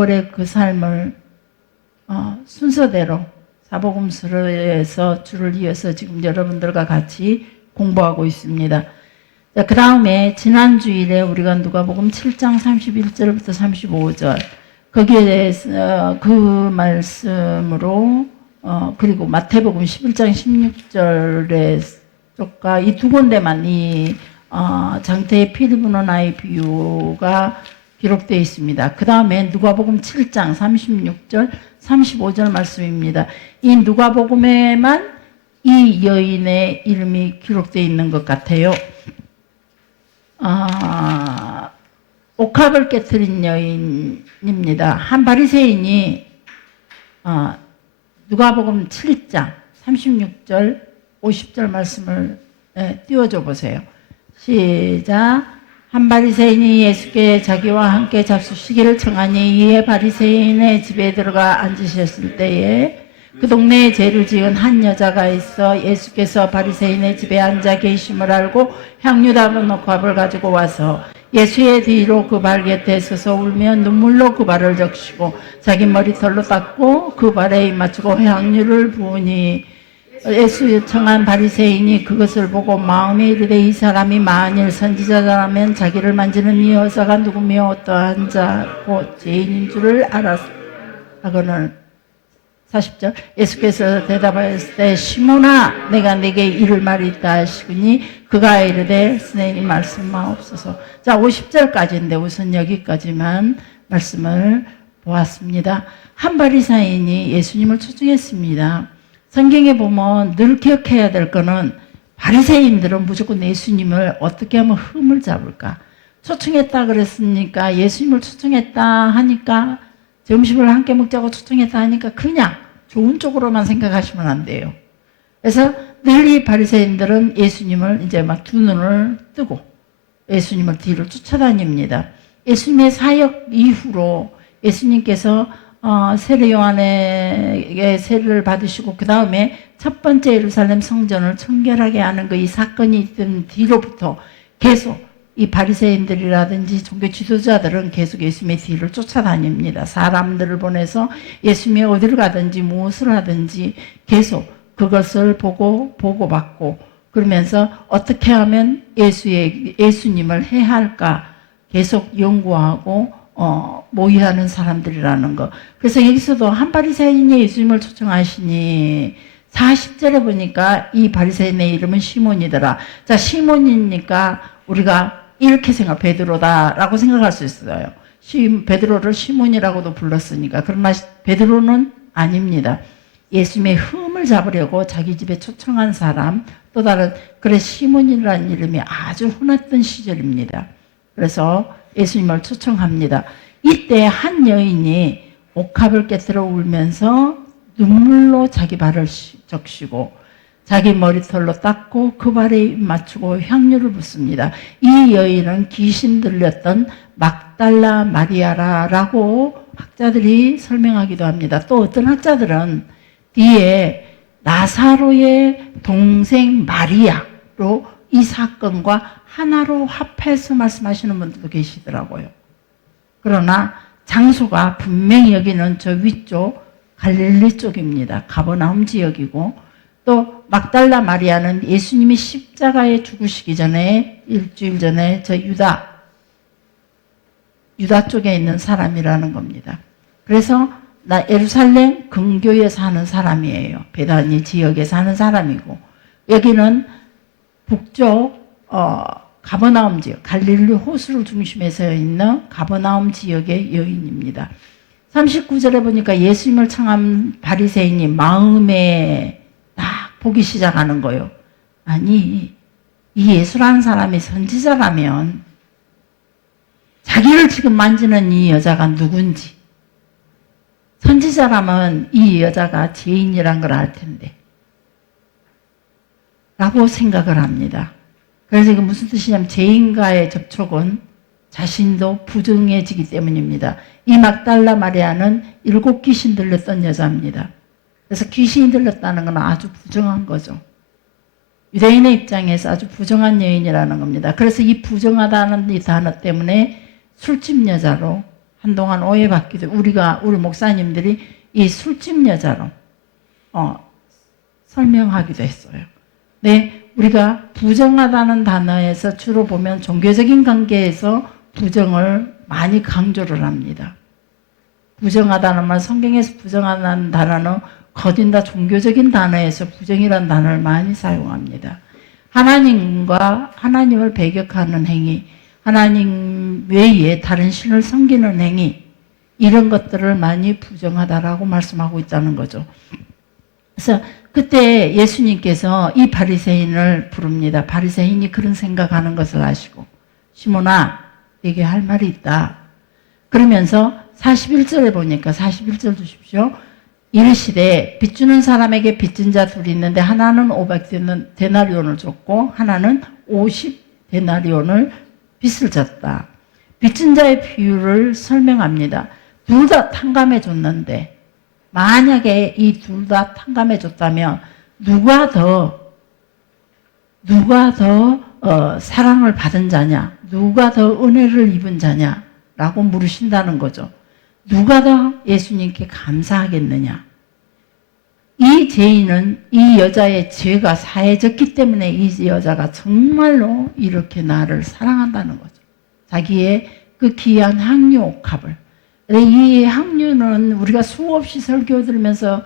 6개월의 그 삶을 순서대로 사복음서에서 줄을 이어서 지금 여러분들과 같이 공부하고 있습니다. 자, 그 다음에 지난 주일에 우리가 누가복음 7장 31절부터 35절 거기에 대해서 그 말씀으로 그리고 마태복음 11장 16절의 쪽과 이 두 군데만 이 장태의 피리 부는 아이 비유가 기록되어 있습니다. 그 다음에 누가복음 7장 36절 35절 말씀입니다. 이 누가복음에만 이 여인의 이름이 기록되어 있는 것 같아요. 옥합을 깨뜨린 여인입니다. 한 바리새인이 누가복음 7장 36절 50절 말씀을 띄워줘 보세요. 시작. 한 바리새인이 예수께 자기와 함께 잡수시기를 청하니 이에 바리새인의 집에 들어가 앉으셨을 때에 그 동네에 죄를 지은 한 여자가 있어 예수께서 바리새인의 집에 앉아 계심을 알고 향유 담은 옥합을 가지고 와서 예수의 뒤로 그 발 곁에 서서 울며 눈물로 그 발을 적시고 자기 머리털로 닦고 그 발에 입 맞추고 향유를 부으니 예수 청한 바리새인이 그것을 보고 마음에 이르되 이 사람이 만일 선지자라면 자기를 만지는 이 여자가 누구며 어떠한 자고 죄인인 줄을 알았하거늘. 40절 예수께서 대답하였을 때 시몬아 내가 네게 이를 말이 있다 하시니 그가 이르되 선생님 말씀하옵소서. 자 50절까지인데 우선 여기까지만 말씀을 보았습니다. 한 바리새인이 예수님을 초청했습니다. 성경에 보면 늘 기억해야 될 거는 바리새인들은 무조건 예수님을 어떻게 하면 흠을 잡을까. 초청했다 그랬으니까 예수님을 초청했다 하니까 점심을 함께 먹자고 초청했다 하니까 그냥 좋은 쪽으로만 생각하시면 안 돼요. 그래서 늘 이 바리새인들은 예수님을 이제 막 두 눈을 뜨고 예수님을 뒤를 쫓아다닙니다. 예수님의 사역 이후로 예수님께서 세례 요한에게 세례를 받으시고 그 다음에 첫 번째 예루살렘 성전을 청결하게 하는 그 이 사건이 있던 뒤로부터 계속 이 바리새인들이라든지 종교 지도자들은 계속 예수님의 뒤를 쫓아다닙니다. 사람들을 보내서 예수님이 어디를 가든지 무엇을 하든지 계속 그것을 보고받고 그러면서 어떻게 하면 예수님을 해할까 계속 연구하고 모의하는 사람들이라는 거. 그래서 여기서도 한 바리새인이 예수님을 초청하시니 40절에 보니까 이 바리새인의 이름은 시몬이더라. 자, 시몬이니까 우리가 이렇게 베드로다라고 생각할 수 있어요. 베드로를 시몬이라고도 불렀으니까. 그러나 베드로는 아닙니다. 예수님의 흠을 잡으려고 자기 집에 초청한 사람, 또 다른 그래 시몬이라는 이름이 아주 흔했던 시절입니다. 그래서 예수님을 초청합니다. 이때 한 여인이 옥합을 깨뜨려 울면서 눈물로 자기 발을 적시고 자기 머리털로 닦고 그 발에 입 맞추고 향유를 붓습니다. 이 여인은 귀신 들렸던 막달라 마리아라고 학자들이 설명하기도 합니다. 또 어떤 학자들은 뒤에 나사로의 동생 마리아로 이 사건과 하나로 합해서 말씀하시는 분들도 계시더라고요. 그러나 장소가 분명히 여기는 저 위쪽 갈릴리 쪽입니다. 가버나움 지역이고 또 막달라 마리아는 예수님이 십자가에 죽으시기 전에 일주일 전에 저 유다 쪽에 있는 사람이라는 겁니다. 그래서 나 예루살렘 근교에 사는 사람이에요. 베다니 지역에 사는 사람이고 여기는 북쪽 가버나움 지역 갈릴리 호수를 중심해서 있는 가버나움 지역의 여인입니다. 39절에 보니까 예수님을 청한 바리새인이 마음에 딱 보기 시작하는 거예요. 아니 이 예수라는 사람이 선지자라면 자기를 지금 만지는 이 여자가 누군지 선지자라면 이 여자가 죄인이란 걸 알 텐데 라고 생각을 합니다. 그래서 이게 무슨 뜻이냐면 죄인과의 접촉은 자신도 부정해지기 때문입니다. 이 막달라 마리아는 7 귀신 들렸던 여자입니다. 그래서 귀신이 들렸다는 건 아주 부정한 거죠. 유대인의 입장에서 아주 부정한 여인이라는 겁니다. 그래서 이 부정하다는 이 단어 때문에 술집 여자로 한동안 오해받기도 우리 목사님들이 이 술집 여자로 설명하기도 했어요. 네, 우리가 부정하다는 단어에서 주로 보면 종교적인 관계에서 부정을 많이 강조를 합니다. 부정하다는 말, 성경에서 부정하다는 단어는 거진다 종교적인 단어에서 부정이라는 단어를 많이 사용합니다. 하나님을 배격하는 행위, 하나님 외에 다른 신을 섬기는 행위, 이런 것들을 많이 부정하다라고 말씀하고 있다는 거죠. 그래서 그때 예수님께서 이 바리새인을 부릅니다. 바리새인이 그런 생각하는 것을 아시고, 시몬아, 네게 할 말이 있다. 그러면서 41절에 보니까 41절 주십시오. 이르시되 빚주는 사람에게 빚진 자 둘이 있는데 하나는 500데나리온을 줬고 하나는 50데나리온을 빚을 졌다. 빚진 자의 비유를 설명합니다. 둘 다 탕감해 줬는데 만약에 이 둘 다 탕감해 줬다면 누가 더 사랑을 받은 자냐, 누가 더 은혜를 입은 자냐라고 물으신다는 거죠. 누가 더 예수님께 감사하겠느냐. 이 죄인은 이 여자의 죄가 사해졌기 때문에 이 여자가 정말로 이렇게 나를 사랑한다는 거죠. 자기의 그 귀한 향유 값을. 이 향유는 우리가 수없이 설교 들으면서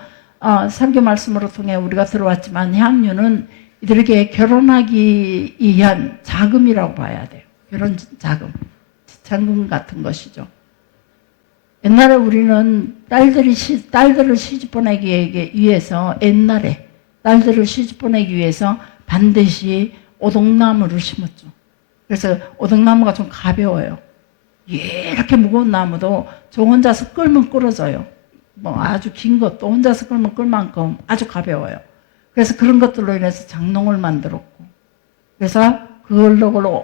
설교 말씀으로 통해 우리가 들어왔지만 향유는 이들에게 결혼하기 위한 자금이라고 봐야 돼요. 결혼 자금, 지참금 같은 것이죠. 옛날에 우리는 딸들을 시집 보내기 위해서 옛날에 딸들을 시집 보내기 위해서 반드시 오동나무를 심었죠. 그래서 오동나무가 좀 가벼워요. 이렇게 무거운 나무도 저 혼자서 끌면 끌어져요. 뭐 아주 긴 것도 혼자서 끌면 끌 만큼 아주 가벼워요. 그래서 그런 것들로 인해서 장롱을 만들었고, 그래서 그걸로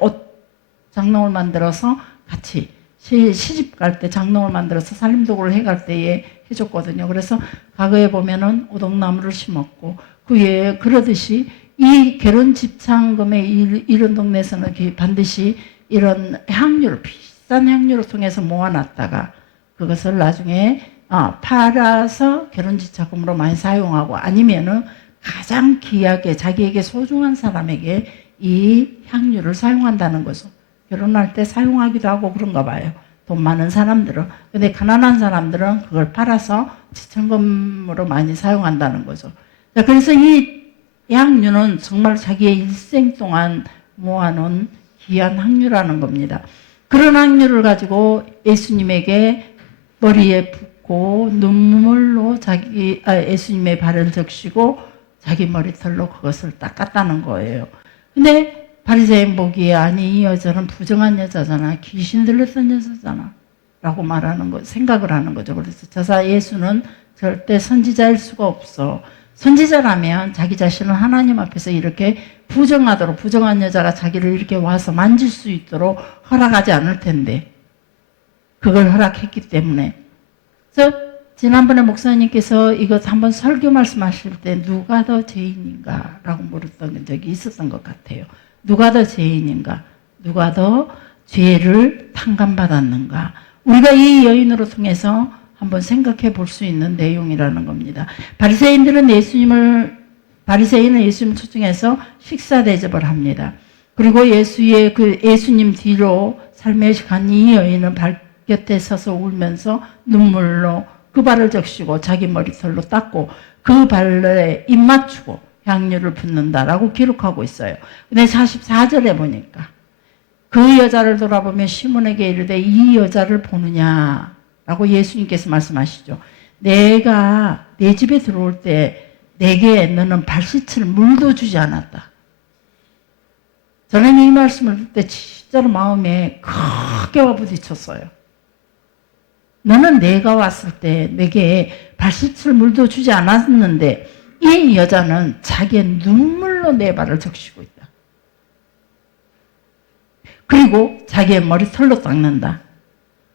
장롱을 만들어서 같이 시집 갈 때 장롱을 만들어서 살림도구를 해갈 때에 해줬거든요. 그래서 과거에 보면은 오동나무를 심었고, 그러듯이 이 결혼 집창금에 이런 동네에서는 반드시 이런 향유를, 비싼 향유를 통해서 모아놨다가 그것을 나중에 팔아서 결혼 집착금으로 많이 사용하고, 아니면은 가장 귀하게 자기에게 소중한 사람에게 이 향유를 사용한다는 거죠. 결혼할 때 사용하기도 하고 그런가 봐요. 돈 많은 사람들은. 근데 가난한 사람들은 그걸 팔아서 지참금으로 많이 사용한다는 거죠. 자, 그래서 이 향유는 정말 자기의 일생 동안 모아놓은 귀한 향유라는 겁니다. 그런 향유를 가지고 예수님에게 머리에 붓고 눈물로 예수님의 발을 적시고 자기 머리털로 그것을 닦았다는 거예요. 근데 바리새인 보기에 아니 이 여자는 부정한 여자잖아, 귀신 들렸던 여자잖아 라고 말하는 거, 생각을 하는 거죠. 그래서 저사 예수는 절대 선지자일 수가 없어. 선지자라면 자기 자신을 하나님 앞에서 이렇게 부정한 여자가 자기를 이렇게 와서 만질 수 있도록 허락하지 않을 텐데 그걸 허락했기 때문에. 그래서 지난번에 목사님께서 이것 한번 설교 말씀하실 때 누가 더 죄인인가 라고 물었던 적이 있었던 것 같아요. 누가 더 죄인인가? 누가 더 죄를 탕감받았는가? 우리가 이 여인으로 통해서 한번 생각해 볼 수 있는 내용이라는 겁니다. 바리새인은 예수님을 초청해서 식사 대접을 합니다. 그리고 예수님 뒤로 살며시 간 이 여인은 발 곁에 서서 울면서 눈물로 그 발을 적시고 자기 머리털로 닦고 그 발에 입 맞추고 향유를 붓는다라고 기록하고 있어요. 근데 44절에 보니까 그 여자를 돌아보며 시몬에게 이르되 이 여자를 보느냐라고 예수님께서 말씀하시죠. 내가 내 집에 들어올 때 내게 너는 발씻을 물도 주지 않았다. 저는 이 말씀을 듣을 때 진짜로 마음에 크게 와 부딪혔어요. 너는 내가 왔을 때 내게 발씻을 물도 주지 않았는데 이 여자는 자기의 눈물로 내 발을 적시고 있다. 그리고 자기의 머리털로 닦는다.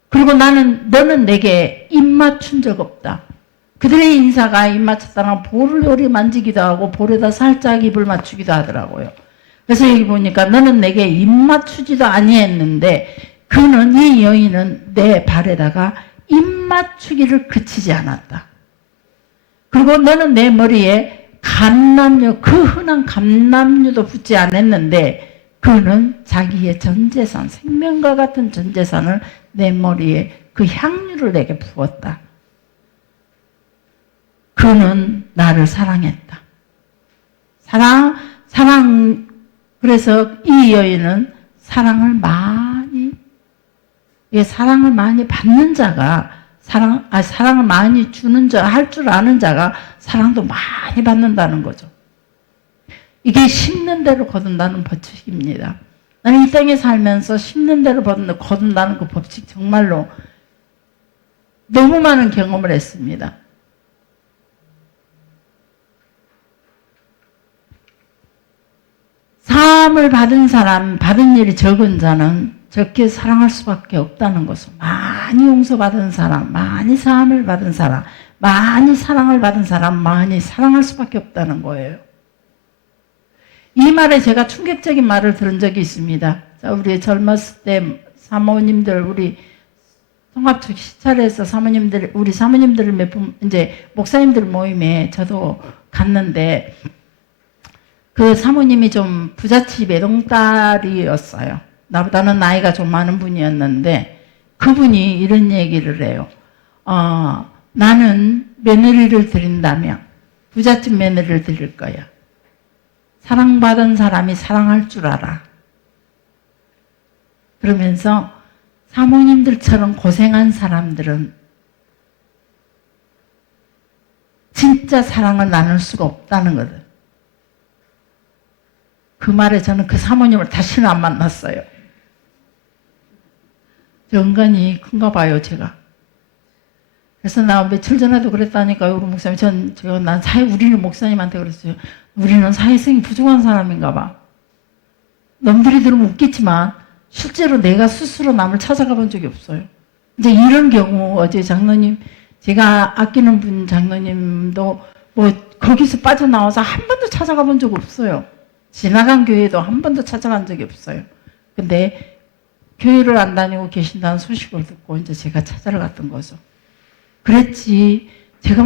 그리고 너는 내게 입 맞춘 적 없다. 그들의 인사가 입 맞췄다가 볼을 요리 만지기도 하고 볼에다 살짝 입을 맞추기도 하더라고요. 그래서 여기 보니까 너는 내게 입 맞추지도 아니했는데 그는 이 여인은 내 발에다가 입맞추기를 그치지 않았다. 그리고 너는 내 머리에 감람류, 그 흔한 감람류도 붙지 않았는데 그는 자기의 전 재산, 생명과 같은 전 재산을 내 머리에 그 향유를 내게 부었다. 그는 나를 사랑했다. 그래서 이 여인은 사랑을 많이 받는 자가, 사랑을 많이 주는 자, 할 줄 아는 자가 사랑도 많이 받는다는 거죠. 이게 심는 대로 거둔다는 법칙입니다. 나는 이 땅에 살면서 심는 대로 거둔다는 그 법칙 정말로 너무 많은 경험을 했습니다. 사함을 받은 사람, 받은 일이 적은 자는 적게 사랑할 수밖에 없다는 것을, 많이 용서받은 사람, 많이 사함을 받은 사람, 많이 사랑을 받은 사람, 많이 사랑할 수밖에 없다는 거예요. 이 말에 제가 충격적인 말을 들은 적이 있습니다. 자, 우리 젊었을 때 사모님들, 우리 통합적 시찰에서 우리 사모님들을 몇 분, 이제 목사님들 모임에 저도 갔는데, 그 사모님이 좀 부잣집 외동딸이었어요. 나보다는 나이가 좀 많은 분이었는데 그분이 이런 얘기를 해요. 나는 며느리를 드린다면 부잣집 며느리를 드릴 거야. 사랑받은 사람이 사랑할 줄 알아. 그러면서 사모님들처럼 고생한 사람들은 진짜 사랑을 나눌 수가 없다는 거든. 그 말에 저는 그 사모님을 다시는 안 만났어요. 연관이 큰가 봐요, 제가. 그래서 나 며칠 전에도 그랬다니까요, 우리 목사님. 우리는 목사님한테 그랬어요. 우리는 사회성이 부족한 사람인가 봐. 남들이 들으면 웃겠지만, 실제로 내가 스스로 남을 찾아가 본 적이 없어요. 이제 이런 경우, 어제 장로님, 제가 아끼는 분 장로님도 거기서 빠져나와서 한 번도 찾아가 본 적 없어요. 지나간 교회도 한 번도 찾아간 적이 없어요. 근데 교회를 안 다니고 계신다는 소식을 듣고 이제 제가 찾아러 갔던 거죠. 그랬지. 제가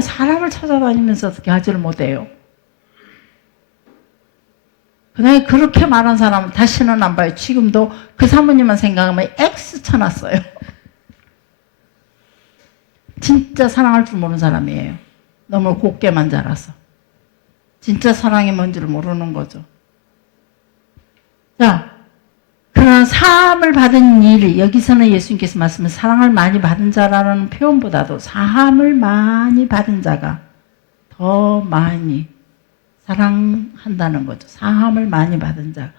사람을 찾아다니면서 어떻게 하지를 못해요. 그날 그렇게 말한 사람은 다시는 안 봐요. 지금도 그 사모님만 생각하면 X 쳐놨어요. 진짜 사랑할 줄 모르는 사람이에요. 너무 곱게만 자라서. 진짜 사랑이 뭔지를 모르는 거죠. 자, 그런 사함을 받은 일, 여기서는 예수님께서 말씀은 사랑을 많이 받은 자라는 표현보다도 사함을 많이 받은 자가 더 많이 사랑한다는 거죠. 사함을 많이 받은 자.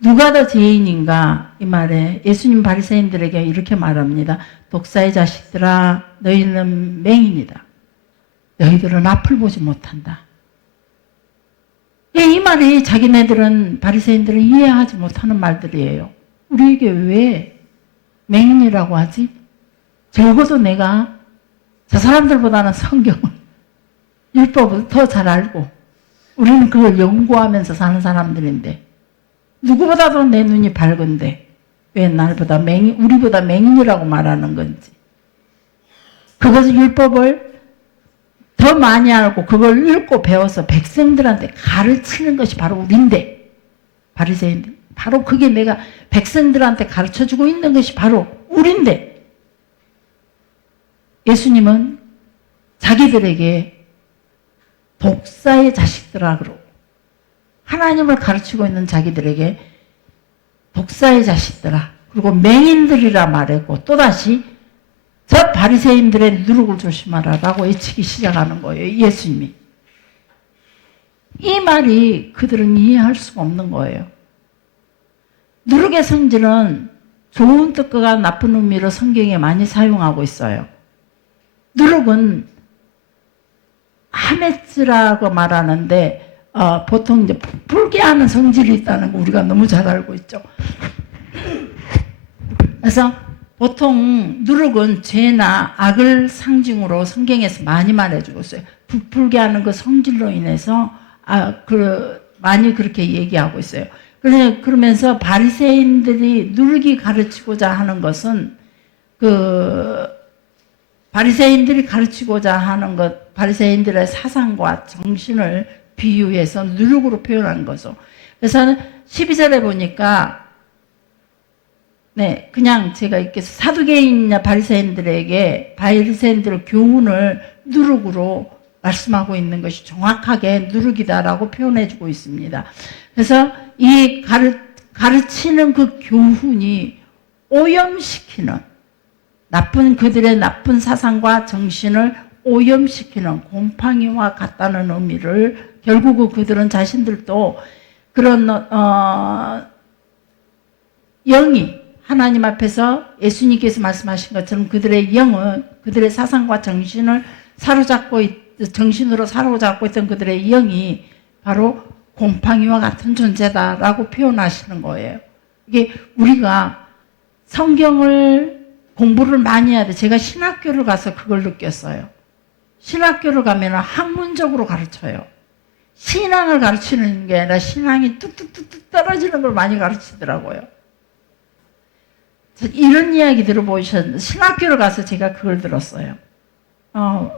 누가 더 죄인인가? 이 말에 예수님 바리새인들에게 이렇게 말합니다. 독사의 자식들아, 너희는 맹인이다. 너희들은 앞을 보지 못한다. 이 말이 자기네들은 바리새인들은 이해하지 못하는 말들이에요. 우리에게 왜 맹인이라고 하지? 적어도 내가 저 사람들보다는 성경을, 율법을 더 잘 알고 우리는 그걸 연구하면서 사는 사람들인데 누구보다도 내 눈이 밝은데 왜 우리보다 맹인이라고 말하는 건지. 그것을 율법을 더 많이 알고 그걸 읽고 배워서 백성들한테 가르치는 것이 바로 우리인데, 바리새인들. 바로 그게 내가 백성들한테 가르쳐주고 있는 것이 바로 우리인데, 예수님은 자기들에게 독사의 자식들아 그러고 하나님을 가르치고 있는 자기들에게 독사의 자식들아 그리고 맹인들이라 말했고 또다시 저 바리새인들의 누룩을 조심하라라고 외치기 시작하는 거예요. 예수님이. 이 말이 그들은 이해할 수가 없는 거예요. 누룩의 성질은 좋은 뜻과 나쁜 의미로 성경에 많이 사용하고 있어요. 누룩은 하메츠라고 말하는데 보통 이제 부풀게 하는 성질이 있다는 거 우리가 너무 잘 알고 있죠. 그래서 보통 누룩은 죄나 악을 상징으로 성경에서 많이 말해주고 있어요. 부풀게 하는 그 성질로 인해서 많이 그렇게 얘기하고 있어요. 그러면서 바리새인들이 누르기 가르치고자 하는 것은 바리새인들이 가르치고자 하는 것, 바리새인들의 사상과 정신을 비유해서 누룩으로 표현한 거죠. 그래서 12절에 보니까 네, 그냥 제가 이렇게 사두개인이나 바리새인들의 교훈을 누룩으로 말씀하고 있는 것이 정확하게 누룩이다라고 표현해주고 있습니다. 그래서 이 가르치는 그 교훈이 오염시키는 그들의 나쁜 사상과 정신을 오염시키는 곰팡이와 같다는 의미를 결국 그들은 자신들도 그런 영이 하나님 앞에서 예수님께서 말씀하신 것처럼 그들의 영은 그들의 사상과 정신으로 사로잡고 있던 그들의 영이 바로 곰팡이와 같은 존재다라고 표현하시는 거예요. 이게 우리가 성경을 공부를 많이 해야 돼. 제가 신학교를 가서 그걸 느꼈어요. 신학교를 가면 학문적으로 가르쳐요. 신앙을 가르치는 게 아니라 신앙이 뚝뚝뚝뚝 떨어지는 걸 많이 가르치더라고요. 이런 이야기 들어보셨는데 신학교를 가서 제가 그걸 들었어요. 광야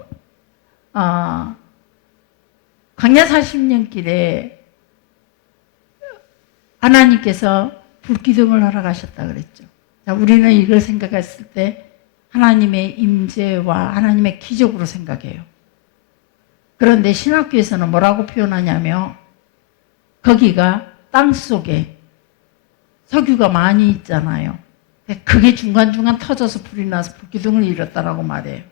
40년 길에 하나님께서 불기둥을 허락하셨다 그랬죠. 자, 우리는 이걸 생각했을 때 하나님의 임재와 하나님의 기적으로 생각해요. 그런데 신학교에서는 뭐라고 표현하냐면 거기가 땅속에 석유가 많이 있잖아요. 그게 중간중간 터져서 불이 나서 불기둥을 일었다라고 말해요.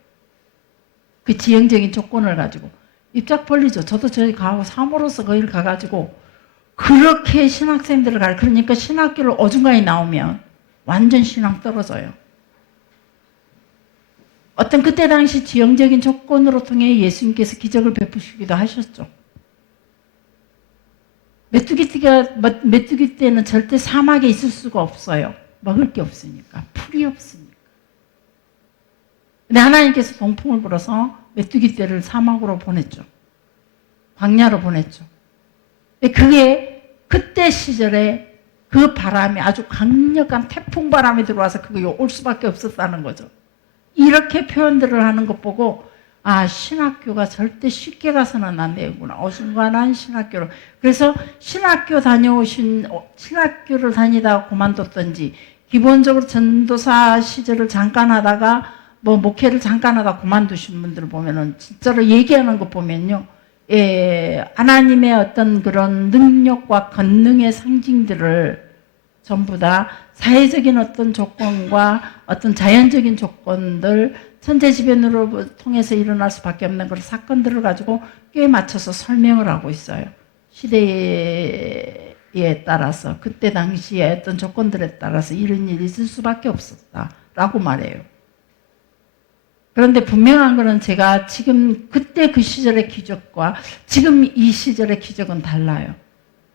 그 지형적인 조건을 가지고 입장 벌리죠. 저도 저희 가고 사모로서 거기를 가가지고 그렇게 신학생들을 그러니까 신학교를 어중간히 나오면 완전 신앙 떨어져요. 어떤 그때 당시 지형적인 조건으로 통해 예수님께서 기적을 베푸시기도 하셨죠. 메뚜기 때는 절대 사막에 있을 수가 없어요. 먹을 게 없으니까, 풀이 없으니까. 근데 하나님께서 동풍을 불어서 메뚜기 떼를 사막으로 보냈죠. 광야로 보냈죠. 근데 그게 그때 시절에 그 바람이 아주 강력한 태풍 바람이 들어와서 그게 올 수밖에 없었다는 거죠. 이렇게 표현들을 하는 것 보고 신학교가 절대 쉽게 가서는 안 되구나. 어중간한 신학교로. 그래서 신학교를 다니다가 그만뒀던지 기본적으로 전도사 시절을 잠깐 하다가 목회를 잠깐 하다가 그만두신 분들을 보면은 진짜로 얘기하는 것 보면요. 하나님의 어떤 그런 능력과 권능의 상징들을 전부 다 사회적인 어떤 조건과 어떤 자연적인 조건들, 천재지변으로 통해서 일어날 수밖에 없는 그런 사건들을 가지고 꽤 맞춰서 설명을 하고 있어요. 시대에 따라서, 그때 당시에 어떤 조건들에 따라서 이런 일이 있을 수밖에 없었다라고 말해요. 그런데 분명한 거는 제가 지금 그때 그 시절의 기적과 지금 이 시절의 기적은 달라요.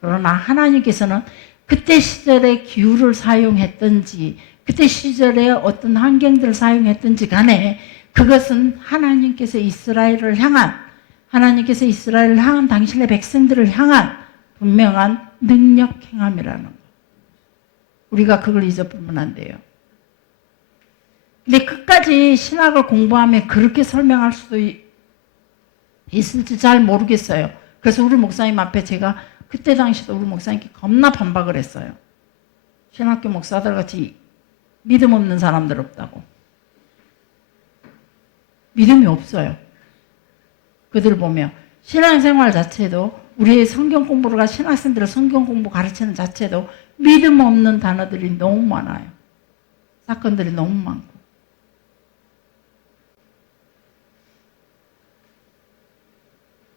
그러나 하나님께서는 그때 시절의 기후를 사용했든지 그때 시절에 어떤 환경들을 사용했든지 간에 그것은 하나님께서 이스라엘을 향한 당신의 백성들을 향한 분명한 능력 행함이라는 거. 우리가 그걸 잊어버리면 안 돼요. 근데 끝까지 신학을 공부하면 그렇게 설명할 수도 있을지 잘 모르겠어요. 그래서 우리 목사님 앞에 제가 그때 당시도 우리 목사님께 겁나 반박을 했어요. 신학교 목사들 같이 믿음 없는 사람들 없다고. 믿음이 없어요. 그들 보면 신앙생활 자체도 우리의 성경 공부를 신학생들을 성경 공부 가르치는 자체도 믿음 없는 단어들이 너무 많아요. 사건들이 너무 많고.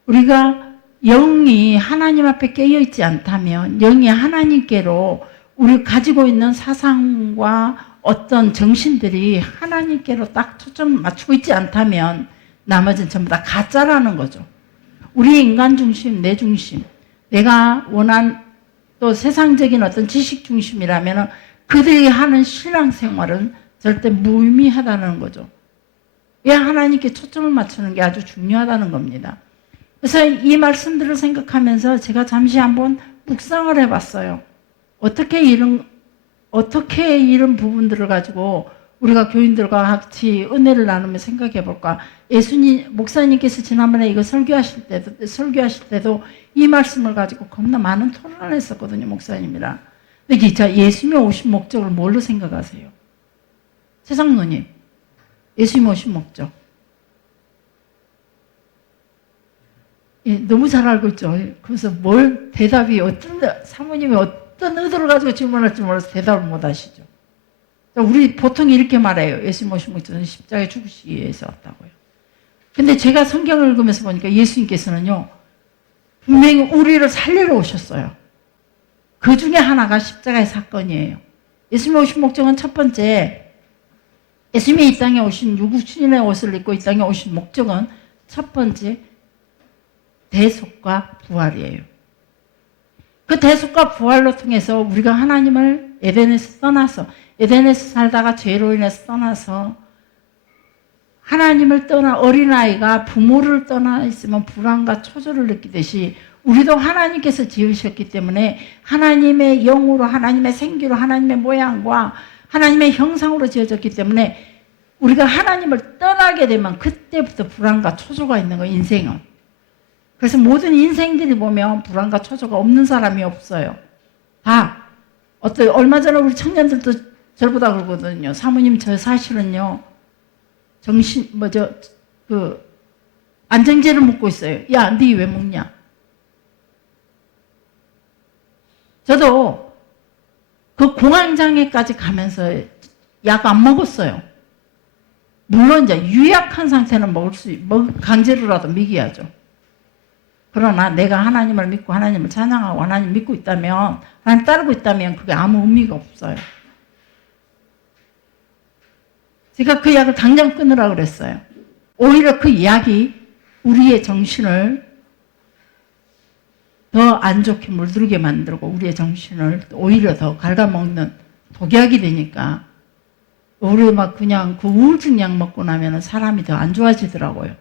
우리가 영이 하나님 앞에 깨어있지 않다면, 영이 하나님께로 우리 가지고 있는 사상과 어떤 정신들이 하나님께로 딱 초점 맞추고 있지 않다면 나머지는 전부 다 가짜라는 거죠. 우리 인간 중심, 내 중심, 내가 원한 또 세상적인 어떤 지식 중심이라면 그들이 하는 신앙생활은 절대 무의미하다는 거죠. 왜 하나님께 초점을 맞추는 게 아주 중요하다는 겁니다. 그래서 이 말씀들을 생각하면서 제가 잠시 한번 묵상을 해봤어요. 어떻게 이런 부분들을 가지고 우리가 교인들과 같이 은혜를 나누며 생각해 볼까? 목사님께서 지난번에 이거 설교하실 때도 이 말씀을 가지고 겁나 많은 토론을 했었거든요, 목사님이랑. 근데 진짜 예수님이 오신 목적을 뭘로 생각하세요? 최상노님, 예수님이 오신 목적. 예, 너무 잘 알고 있죠. 그래서 사모님이 어떤 의도를 가지고 질문할지 몰라서 대답을 못 하시죠. 우리 보통 이렇게 말해요. 예수님 오신 목적은 십자가에 죽으시기 위해서 왔다고요. 근데 제가 성경을 읽으면서 보니까 예수님께서는요, 분명히 우리를 살리러 오셨어요. 그 중에 하나가 십자가의 사건이에요. 예수님 오신 목적은 첫 번째, 예수님이 이 땅에 오신 육신의 옷을 입고 이 땅에 오신 목적은 첫 번째, 대속과 부활이에요. 그 대속과 부활로 통해서 우리가 하나님을 에덴에서 살다가 죄로 인해서 떠나서 하나님을 떠나 어린아이가 부모를 떠나 있으면 불안과 초조를 느끼듯이 우리도 하나님께서 지으셨기 때문에 하나님의 영으로, 하나님의 생기로, 하나님의 모양과 하나님의 형상으로 지어졌기 때문에 우리가 하나님을 떠나게 되면 그때부터 불안과 초조가 있는 거예요, 인생은. 그래서 모든 인생들이 보면 불안과 초조가 없는 사람이 없어요. 얼마 전에 우리 청년들도 저보다 그러거든요. 사모님, 저 사실은요, 안정제를 먹고 있어요. 야, 니 왜 먹냐? 저도 그 공황장애까지 가면서 약 안 먹었어요. 물론 이제 유약한 상태는 강제로라도 먹여야죠. 그러나 내가 하나님을 믿고 하나님을 찬양하고 하나님 믿고 있다면, 하나님 따르고 있다면 그게 아무 의미가 없어요. 제가 그 약을 당장 끊으라고 그랬어요. 오히려 그 약이 우리의 정신을 더 안 좋게 물들게 만들고 우리의 정신을 오히려 더 갉아먹는 독약이 되니까 우리 그냥 그 우울증 약 먹고 나면 사람이 더 안 좋아지더라고요.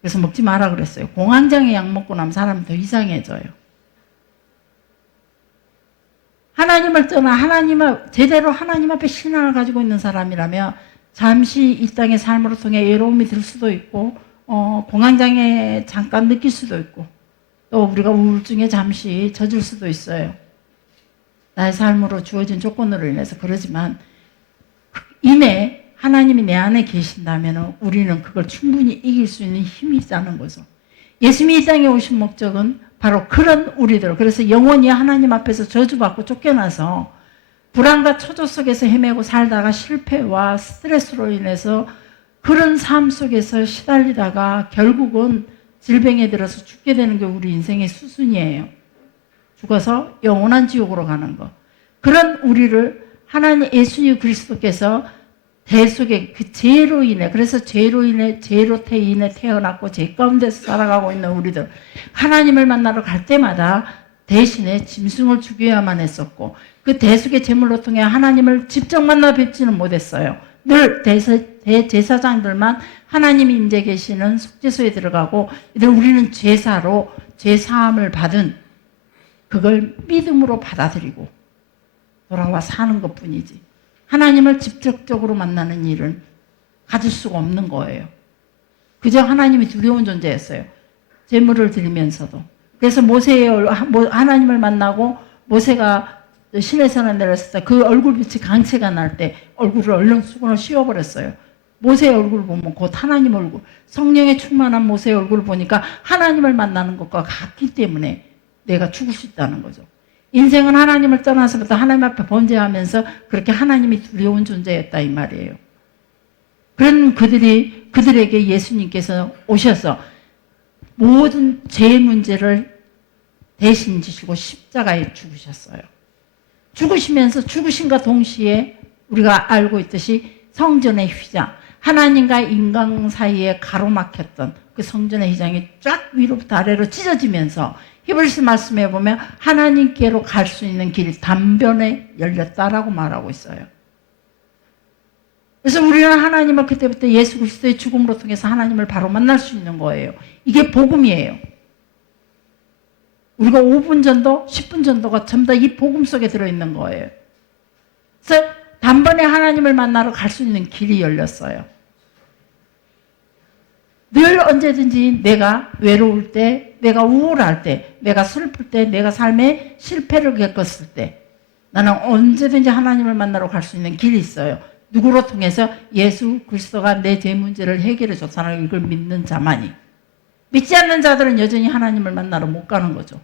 그래서 먹지 마라 그랬어요. 공황장애 약 먹고 나면 사람이 더 이상해져요. 하나님을 떠나 제대로 하나님 앞에 신앙을 가지고 있는 사람이라면 잠시 이 땅의 삶으로 통해 외로움이 들 수도 있고 공황장애 잠깐 느낄 수도 있고 또 우리가 우울증에 잠시 젖을 수도 있어요. 나의 삶으로 주어진 조건으로 인해서. 그러지만 이내 하나님이 내 안에 계신다면 우리는 그걸 충분히 이길 수 있는 힘이 있다는 거죠. 예수님이 이 땅에 오신 목적은 바로 그런 우리들, 그래서 영원히 하나님 앞에서 저주받고 쫓겨나서 불안과 초조 속에서 헤매고 살다가 실패와 스트레스로 인해서 그런 삶 속에서 시달리다가 결국은 질병에 들어서 죽게 되는 게 우리 인생의 수순이에요. 죽어서 영원한 지옥으로 가는 거. 그런 우리를 하나님 예수님 그리스도께서 대속의 그 죄로 인해, 그래서 죄로 인해 태어났고 죄 가운데서 살아가고 있는 우리들, 하나님을 만나러 갈 때마다 대신에 짐승을 죽여야만 했었고 그 대속의 제물로 통해 하나님을 직접 만나 뵙지는 못했어요. 늘 대제사장들만 하나님이 임재 계시는 속죄소에 들어가고 우리는 제사로 죄사함을 받은 그걸 믿음으로 받아들이고 돌아와 사는 것뿐이지 하나님을 직접적으로 만나는 일은 가질 수가 없는 거예요. 그저 하나님이 두려운 존재였어요. 제물을 드리면서도. 그래서 하나님을 만나고 모세가 시내산에 내렸을 때 그 얼굴빛이 강체가 날 때 얼굴을 얼른 수건을 씌워버렸어요. 모세의 얼굴을 보면 곧 하나님 얼굴, 성령에 충만한 모세의 얼굴을 보니까 하나님을 만나는 것과 같기 때문에 내가 죽을 수 있다는 거죠. 인생은 하나님을 떠나서부터 하나님 앞에 범죄하면서 그렇게 하나님이 두려운 존재였다 이 말이에요. 그런 그들에게 예수님께서 오셔서 모든 죄의 문제를 대신 지시고 십자가에 죽으셨어요. 죽으시면서 죽으심과 동시에 우리가 알고 있듯이 성전의 휘장, 하나님과 인간 사이에 가로막혔던 그 성전의 휘장이 쫙 위로부터 아래로 찢어지면서 히브리서 말씀에 보면 하나님께로 갈 수 있는 길이 단변에 열렸다라고 말하고 있어요. 그래서 우리는 하나님을 그때부터 예수 그리스도의 죽음으로 통해서 하나님을 바로 만날 수 있는 거예요. 이게 복음이에요. 우리가 5분 전도, 10분 전도가 전부 다 이 복음 속에 들어있는 거예요. 그래서 단번에 하나님을 만나러 갈 수 있는 길이 열렸어요. 늘 언제든지 내가 외로울 때, 내가 우울할 때, 내가 슬플 때, 내가 삶에 실패를 겪었을 때 나는 언제든지 하나님을 만나러 갈 수 있는 길이 있어요. 누구로 통해서? 예수 그리스도가 내 죄 문제를 해결해 줬다는 이걸 믿는 자만이. 믿지 않는 자들은 여전히 하나님을 만나러 못 가는 거죠.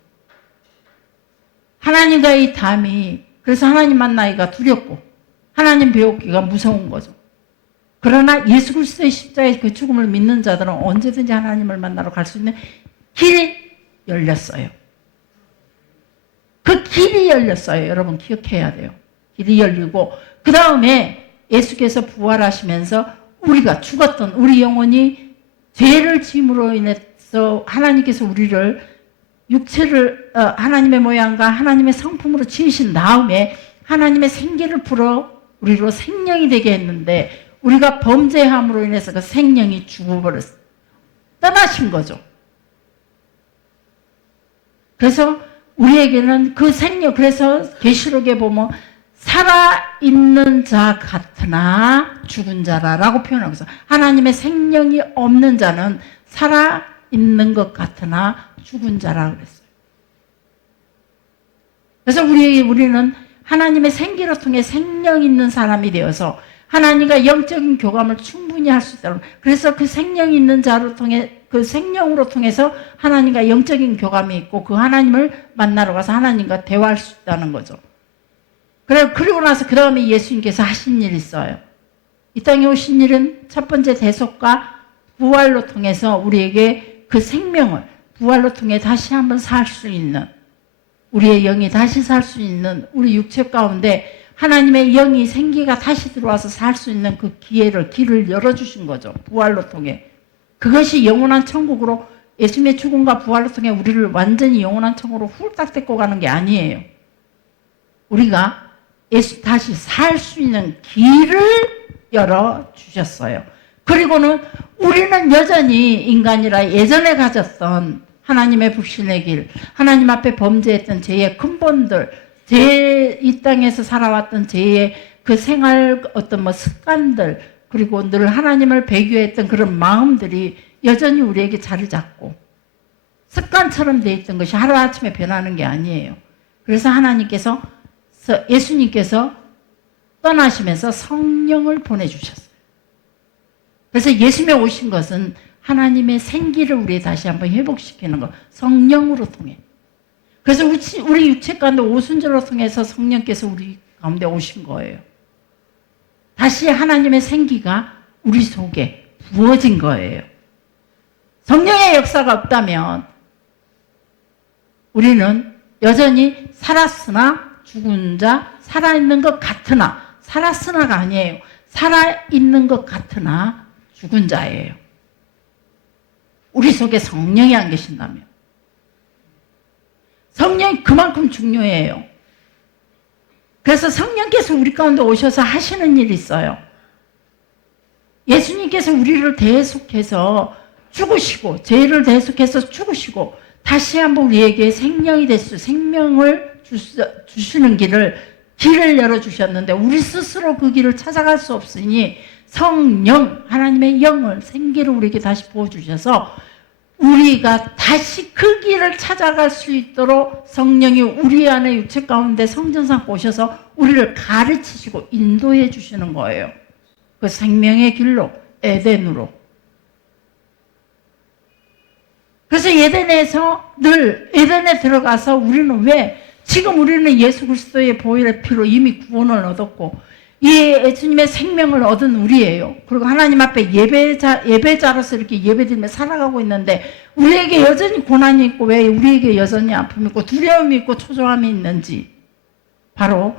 하나님과의 담이, 그래서 하나님 만나기가 두렵고 하나님 배우기가 무서운 거죠. 그러나 예수 그리스도의 십자가의 그 죽음을 믿는 자들은 언제든지 하나님을 만나러 갈 수 있는 길이 열렸어요. 그 길이 열렸어요. 여러분 기억해야 돼요. 길이 열리고 그 다음에 예수께서 부활하시면서 우리가 죽었던 우리 영혼이 죄를 지음으로 인해서 하나님께서 우리를 육체를 하나님의 모양과 하나님의 성품으로 지으신 다음에 하나님의 생기를 불어 우리로 생명이 되게 했는데 우리가 범죄함으로 인해서 그 생명이 죽어버렸어요. 떠나신 거죠. 그래서 우리에게는 그 생명, 그래서 계시록에 보면 살아있는 자 같으나 죽은 자라라고 표현하고 있어요. 하나님의 생명이 없는 자는 살아있는 것 같으나 죽은 자라고 그랬어요. 그래서 우리는 하나님의 생기를 통해 생명 있는 사람이 되어서 하나님과 영적인 교감을 충분히 할 수 있다는, 그래서 그 생명 있는 자로 통해, 그 생명으로 통해서 하나님과 영적인 교감이 있고 그 하나님을 만나러 가서 하나님과 대화할 수 있다는 거죠. 그리고 나서 그 다음에 예수님께서 하신 일이 있어요. 이 땅에 오신 일은 첫 번째 대속과 부활로 통해서 우리에게 그 생명을 부활로 통해 다시 한번 살 수 있는, 우리의 영이 다시 살 수 있는, 우리 육체 가운데 하나님의 영이 생기가 다시 들어와서 살 수 있는 그 길을 열어주신 거죠. 부활로 통해. 그것이 영원한 천국으로, 예수님의 죽음과 부활로 통해 우리를 완전히 영원한 천국으로 훌딱 데리고 가는 게 아니에요. 우리가 예수 다시 살 수 있는 길을 열어주셨어요. 그리고는 우리는 여전히 인간이라 예전에 가졌던 하나님의 불신의 길, 하나님 앞에 범죄했던 죄의 근본들, 이 땅에서 살아왔던 죄의 그 생활 어떤 습관들, 그리고 늘 하나님을 배교했던 그런 마음들이 여전히 우리에게 자리 잡고 습관처럼 돼 있던 것이 하루아침에 변하는 게 아니에요. 그래서 예수님께서 떠나시면서 성령을 보내주셨어요. 그래서 예수님이 오신 것은 하나님의 생기를 우리에 다시 한번 회복시키는 것, 성령으로 통해. 그래서 우리 육체 가운데 오순절로 통해서 성령께서 우리 가운데 오신 거예요. 다시 하나님의 생기가 우리 속에 부어진 거예요. 성령의 역사가 없다면 우리는 여전히 살았으나 죽은 자, 살아있는 것 같으나, 살았으나가 아니에요. 살아있는 것 같으나 죽은 자예요. 우리 속에 성령이 안 계신다면. 성령이 그만큼 중요해요. 그래서 성령께서 우리 가운데 오셔서 하시는 일이 있어요. 예수님께서 우리를 대속해서 죽으시고, 죄를 대속해서 죽으시고, 다시 한번 우리에게 생명이 됐어요. 생명을 주시는 길을 열어주셨는데, 우리 스스로 그 길을 찾아갈 수 없으니 성령, 하나님의 영을, 생기를 우리에게 다시 부어주셔서 우리가 다시 그 길을 찾아갈 수 있도록 성령이 우리 안에 육체 가운데 성전상 오셔서 우리를 가르치시고 인도해 주시는 거예요. 그 생명의 길로, 에덴으로. 그래서 에덴에 들어가서 우리는 지금 우리는 예수 그리스도의 보혈의 피로 이미 구원을 얻었고 이 예수님의 생명을 얻은 우리예요. 그리고 하나님 앞에 예배자로서 이렇게 예배드리며 살아가고 있는데 우리에게 여전히 고난이 있고 왜 우리에게 여전히 아픔이 있고 두려움이 있고 초조함이 있는지, 바로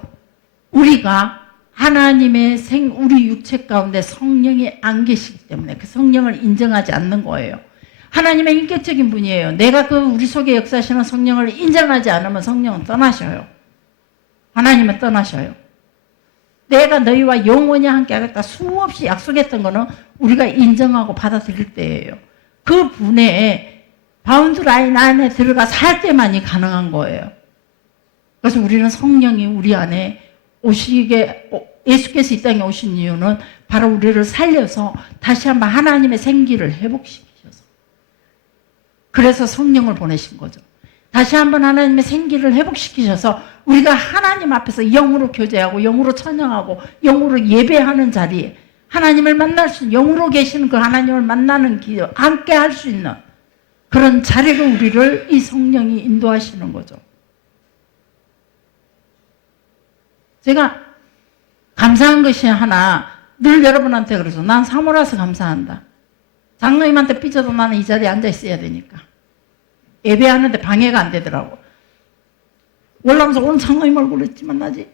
우리가 하나님의 우리 육체 가운데 성령이 안 계시기 때문에 그 성령을 인정하지 않는 거예요. 하나님의 인격적인 분이에요. 내가 그 우리 속에 역사하시는 성령을 인정하지 않으면 성령은 떠나셔요. 하나님은 떠나셔요. 내가 너희와 영원히 함께 하겠다 수없이 약속했던 거는 우리가 인정하고 받아들일 때예요. 그 분의 바운드 라인 안에 들어가 살 때만이 가능한 거예요. 그래서 우리는 성령이 우리 안에 오시게, 예수께서 이 땅에 오신 이유는 바로 우리를 살려서 다시 한번 하나님의 생기를 회복시키셔서, 그래서 성령을 보내신 거죠. 다시 한번 하나님의 생기를 회복시키셔서 우리가 하나님 앞에서 영으로 교제하고 영으로 찬양하고 영으로 예배하는 자리에 하나님을 만날 수 있는, 영으로 계시는 그 하나님을 만나는 길, 함께 할 수 있는 그런 자리로 우리를 이 성령이 인도하시는 거죠. 제가 감사한 것이 하나 늘 여러분한테 그러죠. 난 사모라서 감사한다. 장로님한테 삐져도 나는 이 자리에 앉아 있어야 되니까. 예배하는데 방해가 안 되더라고. 올라오면서 오늘 장로님 얼굴 했지만 나지.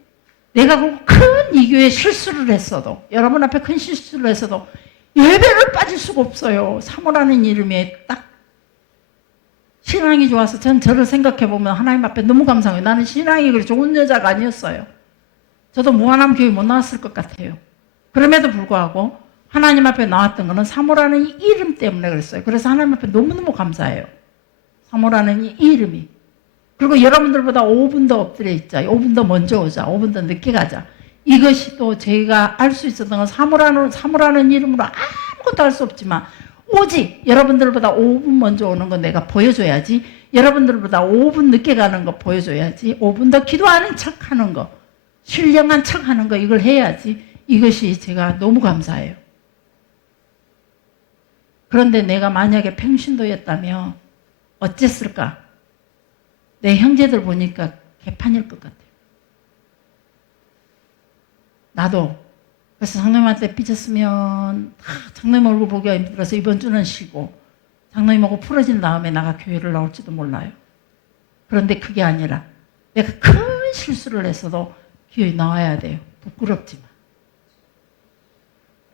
내가 큰 이 교회에 실수를 했어도, 여러분 앞에 큰 실수를 했어도 예배를 빠질 수가 없어요. 사모라는 이름에 딱 신앙이 좋아서 전 저를 생각해보면 하나님 앞에 너무 감사해요. 나는 신앙이 그렇게 좋은 여자가 아니었어요. 저도 무한함 교회 못 나왔을 것 같아요. 그럼에도 불구하고 하나님 앞에 나왔던 거는 사모라는 이 이름 때문에 그랬어요. 그래서 하나님 앞에 너무너무 감사해요. 사모라는 이 이름이. 그리고 여러분들보다 5분 더 엎드려 있자. 5분 더 먼저 오자. 5분 더 늦게 가자. 이것이 또 제가 알 수 있었던 건 사모라는 이름으로 아무것도 할 수 없지만 오직 여러분들보다 5분 먼저 오는 거 내가 보여줘야지. 여러분들보다 5분 늦게 가는 거 보여줘야지. 5분 더 기도하는 척 하는 거, 신령한 척 하는 거, 이걸 해야지. 이것이 제가 너무 감사해요. 그런데 내가 만약에 평신도였다면 어쨌을까? 내 형제들 보니까 개판일 것 같아요. 나도. 그래서 장로님한테 삐졌으면 장로님 얼굴 보기가 힘들어서 이번 주는 쉬고 장로님하고 풀어진 다음에 나가 교회를 나올지도 몰라요. 그런데 그게 아니라 내가 큰 실수를 했어도 교회 나와야 돼요. 부끄럽지만.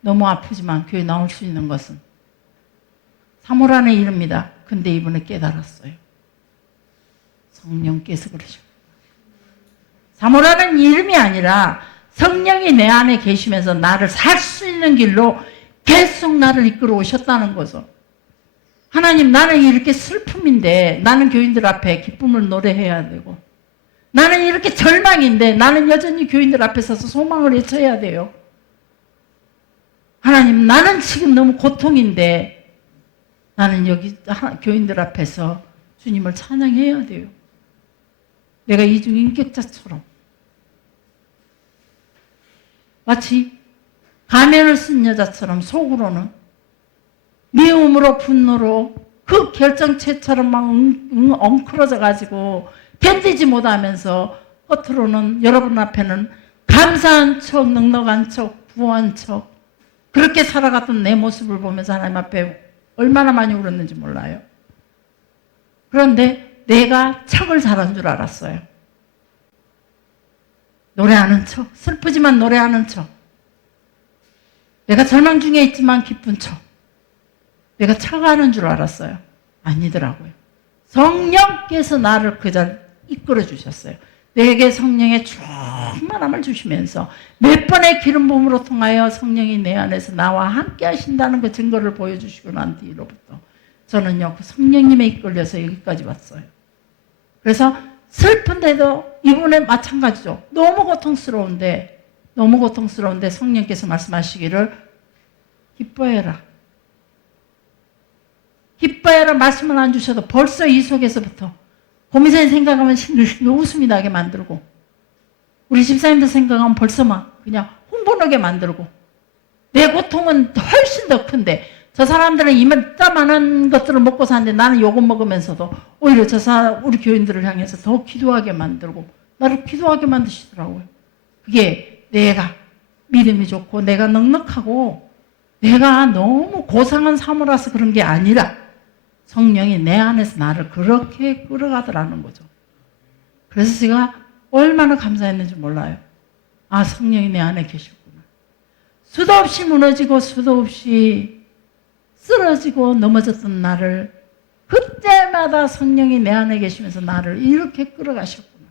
너무 아프지만 교회 나올 수 있는 것은 사모라는 이름입니다. 근데 이번에 깨달았어요. 성령께서 그러시고. 사모라는 이름이 아니라 성령이 내 안에 계시면서 나를 살 수 있는 길로 계속 나를 이끌어 오셨다는 거죠. 하나님, 나는 이렇게 슬픔인데 나는 교인들 앞에 기쁨을 노래해야 되고, 나는 이렇게 절망인데 나는 여전히 교인들 앞에 서서 소망을 외쳐야 돼요. 하나님, 나는 지금 너무 고통인데 나는 여기 교인들 앞에서 주님을 찬양해야 돼요. 내가 이중 인격자처럼 마치 가면을 쓴 여자처럼 속으로는 미움으로 분노로 그 결정체처럼 막 엉클어져 가지고 견디지 못하면서 겉으로는 여러분 앞에는 감사한 척, 넉넉한 척, 부한 척, 그렇게 살아갔던 내 모습을 보면서 하나님 앞에 얼마나 많이 울었는지 몰라요. 그런데 내가 척을 잘한 줄 알았어요. 노래하는 척, 슬프지만 노래하는 척, 내가 절망 중에 있지만 기쁜 척, 내가 척하는 줄 알았어요. 아니더라고요. 성령께서 나를 그 자리에 이끌어 주셨어요. 내게 성령의 충만함을 주시면서 몇 번의 기름 부음으로 통하여 성령이 내 안에서 나와 함께 하신다는 그 증거를 보여주시고 난 뒤로부터 저는요, 그 성령님에 이끌려서 여기까지 왔어요. 그래서 슬픈데도 이번에 마찬가지죠. 너무 고통스러운데 성령께서 말씀하시기를 기뻐해라. 기뻐해라 말씀을 안 주셔도 벌써 이 속에서부터 고민생이 생각하면 웃음이 나게 만들고, 우리 집사님들 생각하면 벌써 막 그냥 흥분하게 만들고, 내 고통은 훨씬 더 큰데 저 사람들은 이만한 것들을 먹고 사는데 나는 요거 먹으면서도 오히려 우리 교인들을 향해서 더 기도하게 만들고 나를 기도하게 만드시더라고요. 그게 내가 믿음이 좋고 내가 넉넉하고 내가 너무 고상한 사모라서 그런 게 아니라 성령이 내 안에서 나를 그렇게 끌어가더라는 거죠. 그래서 제가 얼마나 감사했는지 몰라요. 아, 성령이 내 안에 계셨구나. 수도 없이 무너지고 수도 없이 쓰러지고 넘어졌던 나를 그때마다 성령이 내 안에 계시면서 나를 이렇게 끌어가셨구나.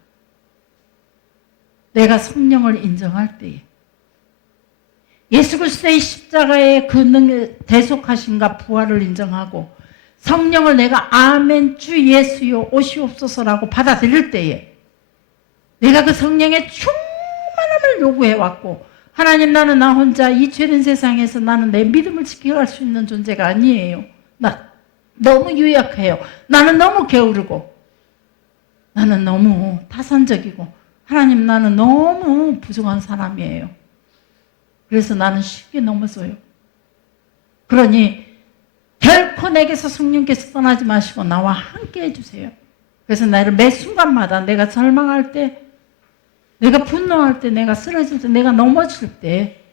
내가 성령을 인정할 때에 예수 그리스도의 십자가의 그 능력, 대속하심과 부활을 인정하고 성령을 내가 아멘 주 예수여 오시옵소서라고 받아들일 때에 내가 그 성령의 충만함을 요구해왔고 하나님 나는 나 혼자 이 죄된 세상에서 나는 내 믿음을 지켜갈 수 있는 존재가 아니에요. 나 너무 유약해요. 나는 너무 게으르고 나는 너무 타산적이고 하나님 나는 너무 부족한 사람이에요. 그래서 나는 쉽게 넘어져요. 그러니 결코 내게서 성령께서 떠나지 마시고 나와 함께 해주세요. 그래서 나를 매 순간마다 내가 절망할 때 내가 분노할 때 내가 쓰러질 때 내가 넘어질 때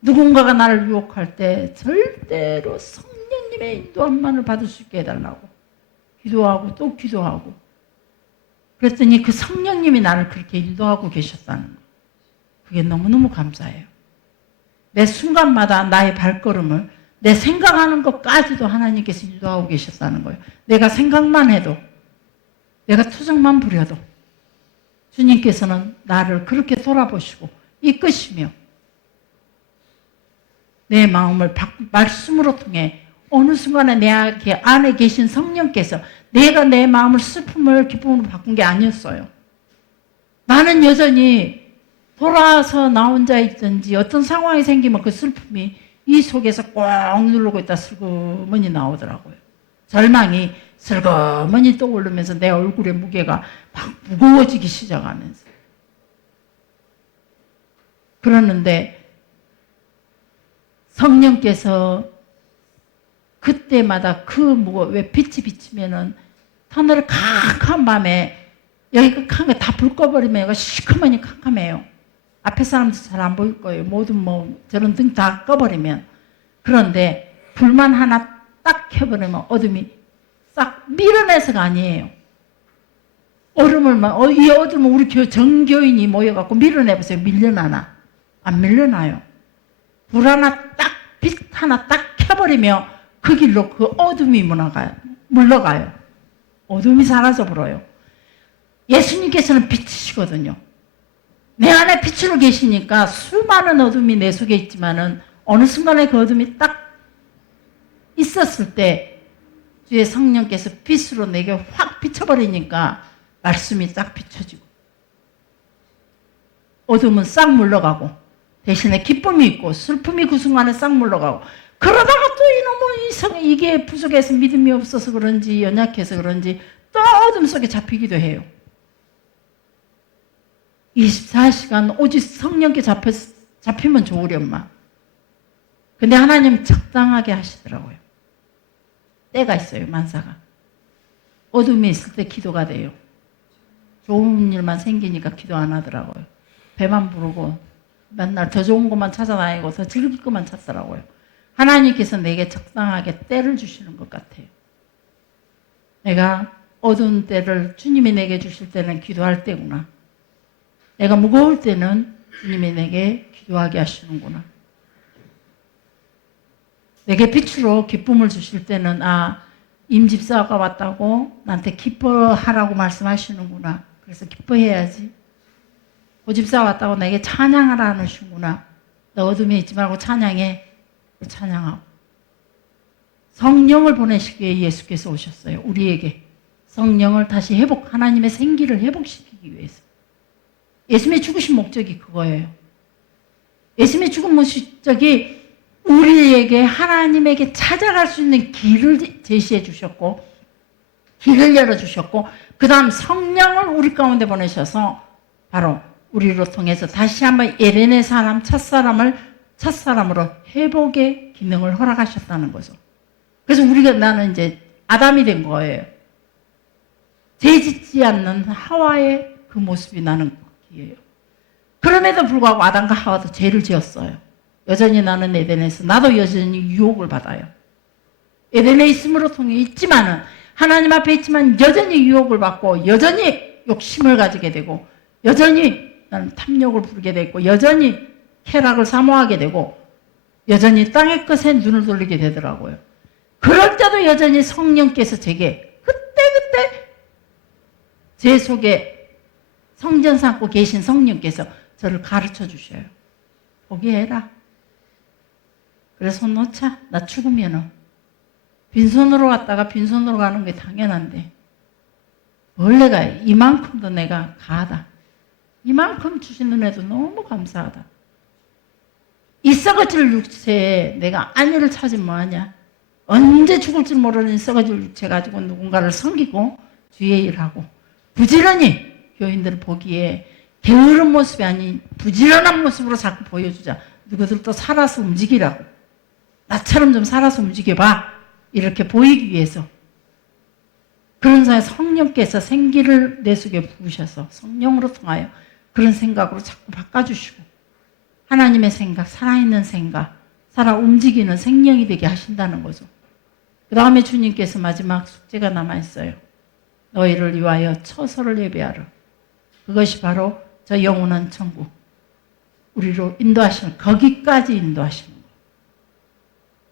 누군가가 나를 유혹할 때 절대로 성령님의 인도함만을 받을 수 있게 해달라고 기도하고 또 기도하고 그랬더니 그 성령님이 나를 그렇게 인도하고 계셨다는 거. 그게 너무너무 감사해요. 매 순간마다 나의 발걸음을 내 생각하는 것까지도 하나님께서 인도하고 계셨다는 거예요. 내가 생각만 해도 내가 투정만 부려도 주님께서는 나를 그렇게 돌아보시고 이끄시며 내 마음을 말씀으로 통해 어느 순간에 내 안에 계신 성령께서 내가 내 마음을 슬픔을 기쁨으로 바꾼 게 아니었어요. 나는 여전히 돌아서 나 혼자 있든지 어떤 상황이 생기면 그 슬픔이 이 속에서 꼭 누르고 있다 슬그머니 나오더라고요. 절망이 슬그머니 떠오르면서 내 얼굴의 무게가 막 무거워지기 시작하면서 그러는데 성령께서 그때마다 왜 빛이 비치면은 터널 캄캄한 밤에 여기가 캄캄해 다 불 꺼버리면 여기가 시커머니 캄캄해요. 앞에 사람도 잘 안 보일 거예요. 모든 저런 등 다 꺼버리면. 그런데 불만 하나 딱 켜버리면 어둠이 싹 밀어내서가 아니에요. 이 어둠을 우리 정교인이 모여갖고 밀어내보세요. 밀려나나? 안 밀려나요. 불 하나 딱, 빛 하나 딱 켜버리면 그 길로 그 어둠이 물러가요. 어둠이 사라져버려요. 예수님께서는 빛이시거든요. 내 안에 빛으로 계시니까 수많은 어둠이 내 속에 있지만은 어느 순간에 그 어둠이 딱 있었을 때 주의 성령께서 빛으로 내게 확 비춰버리니까 말씀이 딱 비춰지고 어둠은 싹 물러가고 대신에 기쁨이 있고 슬픔이 그 순간에 싹 물러가고 그러다가 또 이놈의 이게 부족해서 믿음이 없어서 그런지 연약해서 그런지 또 어둠 속에 잡히기도 해요. 24시간 오직 성령께 잡히면 좋으련만. 근데 하나님 적당하게 하시더라고요. 때가 있어요. 만사가. 어둠이 있을 때 기도가 돼요. 좋은 일만 생기니까 기도 안 하더라고요. 배만 부르고 맨날 더 좋은 것만 찾아다니고 더 즐길 것만 찾더라고요. 하나님께서 내게 적당하게 때를 주시는 것 같아요. 내가 어두운 때를 주님이 내게 주실 때는 기도할 때구나. 내가 무거울 때는 주님이 내게 기도하게 하시는구나. 내게 빛으로 기쁨을 주실 때는 임집사가 왔다고 나한테 기뻐하라고 말씀하시는구나. 그래서 기뻐해야지. 고집사 왔다고 내게 찬양하라 하시는구나. 너 어둠에 있지 말고 찬양해. 찬양하고. 성령을 보내시기 위해 예수께서 오셨어요. 우리에게. 성령을 다시 하나님의 생기를 회복시키기 위해서. 예수님의 죽으신 목적이 그거예요. 예수님의 죽은 목적이 우리에게 하나님에게 찾아갈 수 있는 길을 제시해 주셨고 길을 열어주셨고 그 다음 성령을 우리 가운데 보내셔서 바로 우리로 통해서 다시 한번 에덴의 사람 첫사람으로 회복의 기능을 허락하셨다는 거죠. 그래서 나는 이제 아담이 된 거예요. 죄 짓지 않는 하와의 그 모습이 나는 거기에요. 그럼에도 불구하고 아담과 하와도 죄를 지었어요. 여전히 나는 에덴에서 나도 여전히 유혹을 받아요. 에덴에 있음으로 통해 있지만은 하나님 앞에 있지만 여전히 유혹을 받고 여전히 욕심을 가지게 되고 여전히 나는 탐욕을 부르게 되고 여전히 쾌락을 사모하게 되고 여전히 땅의 것에 눈을 돌리게 되더라고요. 그럴 때도 여전히 성령께서 제게 그때 제 속에 성전 삼고 계신 성령께서 저를 가르쳐 주셔요. 포기해라. 그래서 손 놓자. 나 죽으면은 빈손으로 갔다가 빈손으로 가는 게 당연한데 뭘 내가 이만큼도 내가 가하다. 이만큼 주시는 애도 너무 감사하다. 이 썩어질 육체에 내가 안위를 찾으면 뭐하냐. 언제 죽을지 모르는 썩어질 육체 가지고 누군가를 섬기고 주의 일하고 부지런히 교인들 보기에 게으른 모습이 아닌 부지런한 모습으로 자꾸 보여주자. 누구들도 살아서 움직이라고. 나처럼 좀 살아서 움직여봐. 이렇게 보이기 위해서. 그런 사이에 성령께서 생기를 내 속에 부으셔서 성령으로 통하여 그런 생각으로 자꾸 바꿔주시고 하나님의 생각, 살아있는 생각, 살아 움직이는 생명이 되게 하신다는 거죠. 그 다음에 주님께서 마지막 숙제가 남아있어요. 너희를 위하여 처소를 예배하라. 그것이 바로 저 영원한 천국. 우리로 인도하시는, 거기까지 인도하시는 거.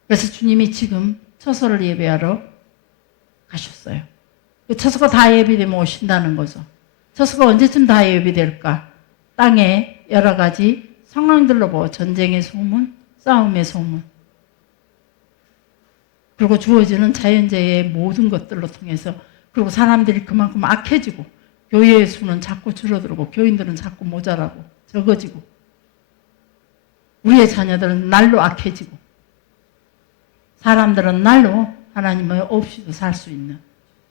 그래서 주님이 지금 처소를 예배하러 가셨어요. 그 처소가 다 예비되면 오신다는 거죠. 처소가 언제쯤 다 예비될까? 땅에 여러 가지 상황들로 보고 전쟁의 소문, 싸움의 소문, 그리고 주어지는 자연재해의 모든 것들로 통해서 그리고 사람들이 그만큼 악해지고 교회의 수는 자꾸 줄어들고 교인들은 자꾸 모자라고 적어지고 우리의 자녀들은 날로 악해지고 사람들은 날로 하나님의 없이도 살 수 있는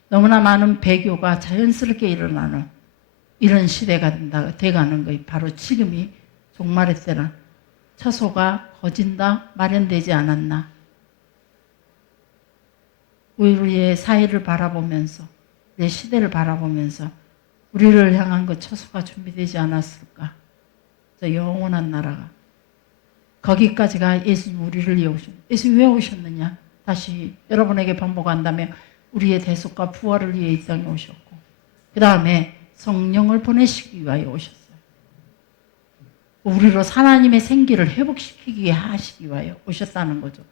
너무나 많은 배교가 자연스럽게 일어나는 이런 시대가 돼가는 것이 바로 지금이 종말의 때는 처소가 거진다 마련되지 않았나. 우리의 사회를 바라보면서 내 시대를 바라보면서 우리를 향한 그 처소가 준비되지 않았을까. 저 영원한 나라가. 거기까지가 예수님 우리를 위해 오셨. 예수님 왜 오셨느냐. 다시 여러분에게 반복한다면 우리의 대속과 부활을 위해 이 땅에 오셨고 그 다음에 성령을 보내시기 위하여 오셨어요. 우리로 하나님의 생기를 회복시키기 위해 하시기 위하여 오셨다는 거죠.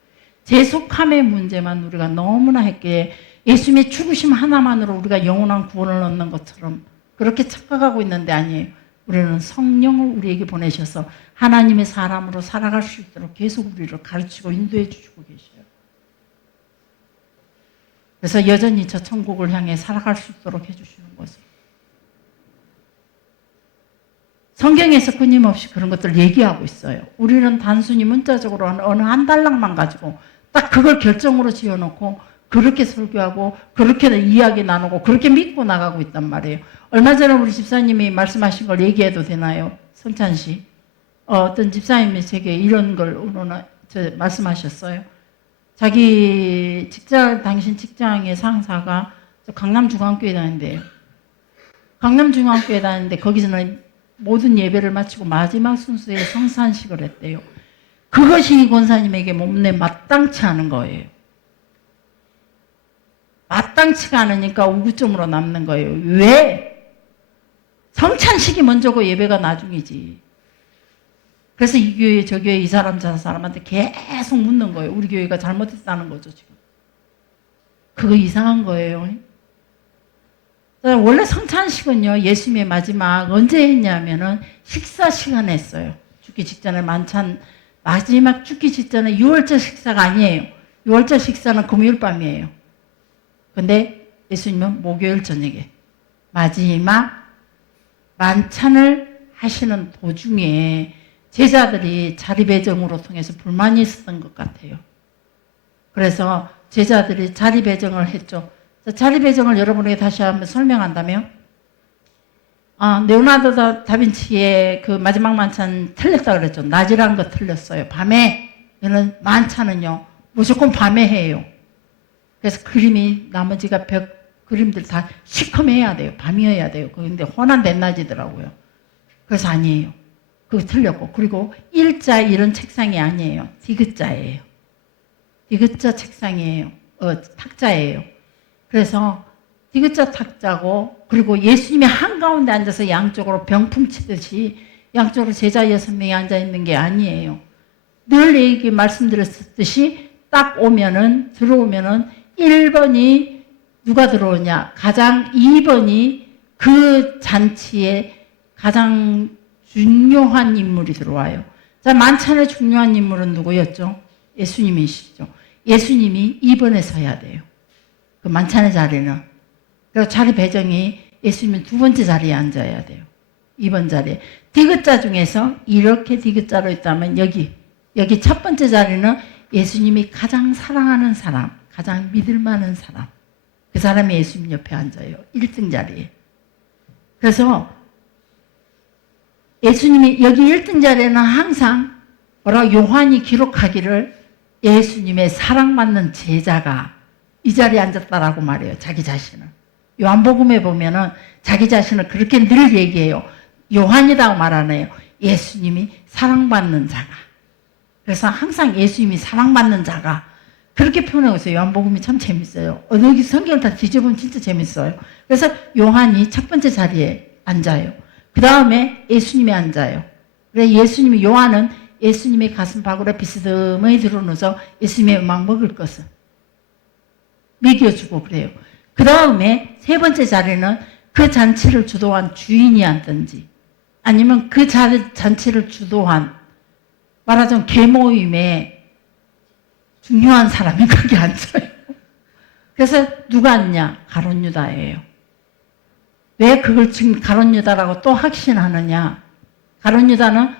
재속함의 문제만 우리가 너무나 했기에 예수님의 죽으심 하나만으로 우리가 영원한 구원을 얻는 것처럼 그렇게 착각하고 있는데 아니에요. 우리는 성령을 우리에게 보내셔서 하나님의 사람으로 살아갈 수 있도록 계속 우리를 가르치고 인도해 주시고 계셔요. 그래서 여전히 저 천국을 향해 살아갈 수 있도록 해주시는 것을. 성경에서 끊임없이 그런 것들을 얘기하고 있어요. 우리는 단순히 문자적으로 어느 한 달락만 가지고 딱 그걸 결정으로 지어놓고 그렇게 설교하고 그렇게 이야기 나누고 그렇게 믿고 나가고 있단 말이에요. 얼마 전에 우리 집사님이 말씀하신 걸 얘기해도 되나요? 성찬 씨. 어떤 집사님이 제게 이런 걸 말씀하셨어요. 자기 당신 직장의 상사가 강남중앙교회 다니는데요. 강남중앙교회 다니는데 거기서는 모든 예배를 마치고 마지막 순서에 성찬식을 했대요. 그것이 이 권사님에게 몸내 마땅치 않은 거예요. 마땅치가 않으니까 우구점으로 남는 거예요. 왜? 성찬식이 먼저고 예배가 나중이지. 그래서 이 교회, 저 교회, 이 사람, 저 사람한테 계속 묻는 거예요. 우리 교회가 잘못했다는 거죠, 지금. 그거 이상한 거예요. 원래 성찬식은요, 예수님의 마지막 언제 했냐면은 식사 시간에 했어요. 죽기 직전에 만찬, 마지막 죽기 직전에 유월절 식사가 아니에요. 유월절 식사는 금요일 밤이에요. 근데 예수님은 목요일 저녁에 마지막 만찬을 하시는 도중에 제자들이 자리 배정으로 통해서 불만이 있었던 것 같아요. 그래서 제자들이 자리 배정을 했죠. 자리 배정을 여러분에게 다시 한번 설명한다면 레오나르도 다빈치의 그 마지막 만찬 틀렸다 그랬죠. 낮이란 거 틀렸어요. 밤에 얘는 만찬은요 무조건 밤에 해요. 그래서 그림이 나머지가 그림들 다 시커매야 돼요. 밤이어야 돼요. 그런데 혼한 대낮이더라고요. 그래서 아니에요. 그거 틀렸고 그리고 일자 이런 책상이 아니에요. 디귿자예요. 디귿자 책상이에요. 탁자예요. 그래서 디귿자 탁자고 그리고 예수님이 한가운데 앉아서 양쪽으로 병풍 치듯이 양쪽으로 제자 6명이 앉아있는 게 아니에요. 늘 얘기 말씀드렸듯이 딱 들어오면은 1번이 누가 들어오냐. 2번이 그 잔치에 가장 중요한 인물이 들어와요. 자, 만찬의 중요한 인물은 누구였죠? 예수님이시죠. 예수님이 2번에 서야 돼요. 그 만찬의 자리는. 그리고 자리 배정이 예수님은 두 번째 자리에 앉아야 돼요. 2번 자리에. 디귿자 중에서 이렇게 디귿자로 있다면 여기 첫 번째 자리는 예수님이 가장 사랑하는 사람, 가장 믿을 만한 사람. 그 사람이 예수님 옆에 앉아요. 1등 자리에. 그래서 예수님이 여기 1등 자리에는 항상 요한이 기록하기를 예수님의 사랑받는 제자가 이 자리에 앉았다라고 말해요. 자기 자신을. 요한복음에 보면은 자기 자신을 그렇게 늘 얘기해요. 요한이라고 말 안 해요. 예수님이 사랑받는 자가. 그래서 항상 예수님이 사랑받는 자가 그렇게 표현하고 있어요. 요한복음이 참 재밌어요. 여기 성경을 다 뒤져보면 진짜 재밌어요. 그래서 요한이 첫 번째 자리에 앉아요. 그 다음에 예수님이 앉아요. 그래서 예수님이, 요한은 예수님의 가슴 바구니에 비스듬히 들어놓아서 예수님의 막 먹을 것을 먹여주고 그래요. 그 다음에 세 번째 자리는 그 잔치를 주도한 주인이 앉든지 아니면 그 잔치를 주도한 말하자면 계모임에 중요한 사람이 거기 앉아요. 그래서 누가 앉냐? 가룟 유다예요. 왜 그걸 지금 가룟 유다라고 또 확신하느냐? 가룟 유다는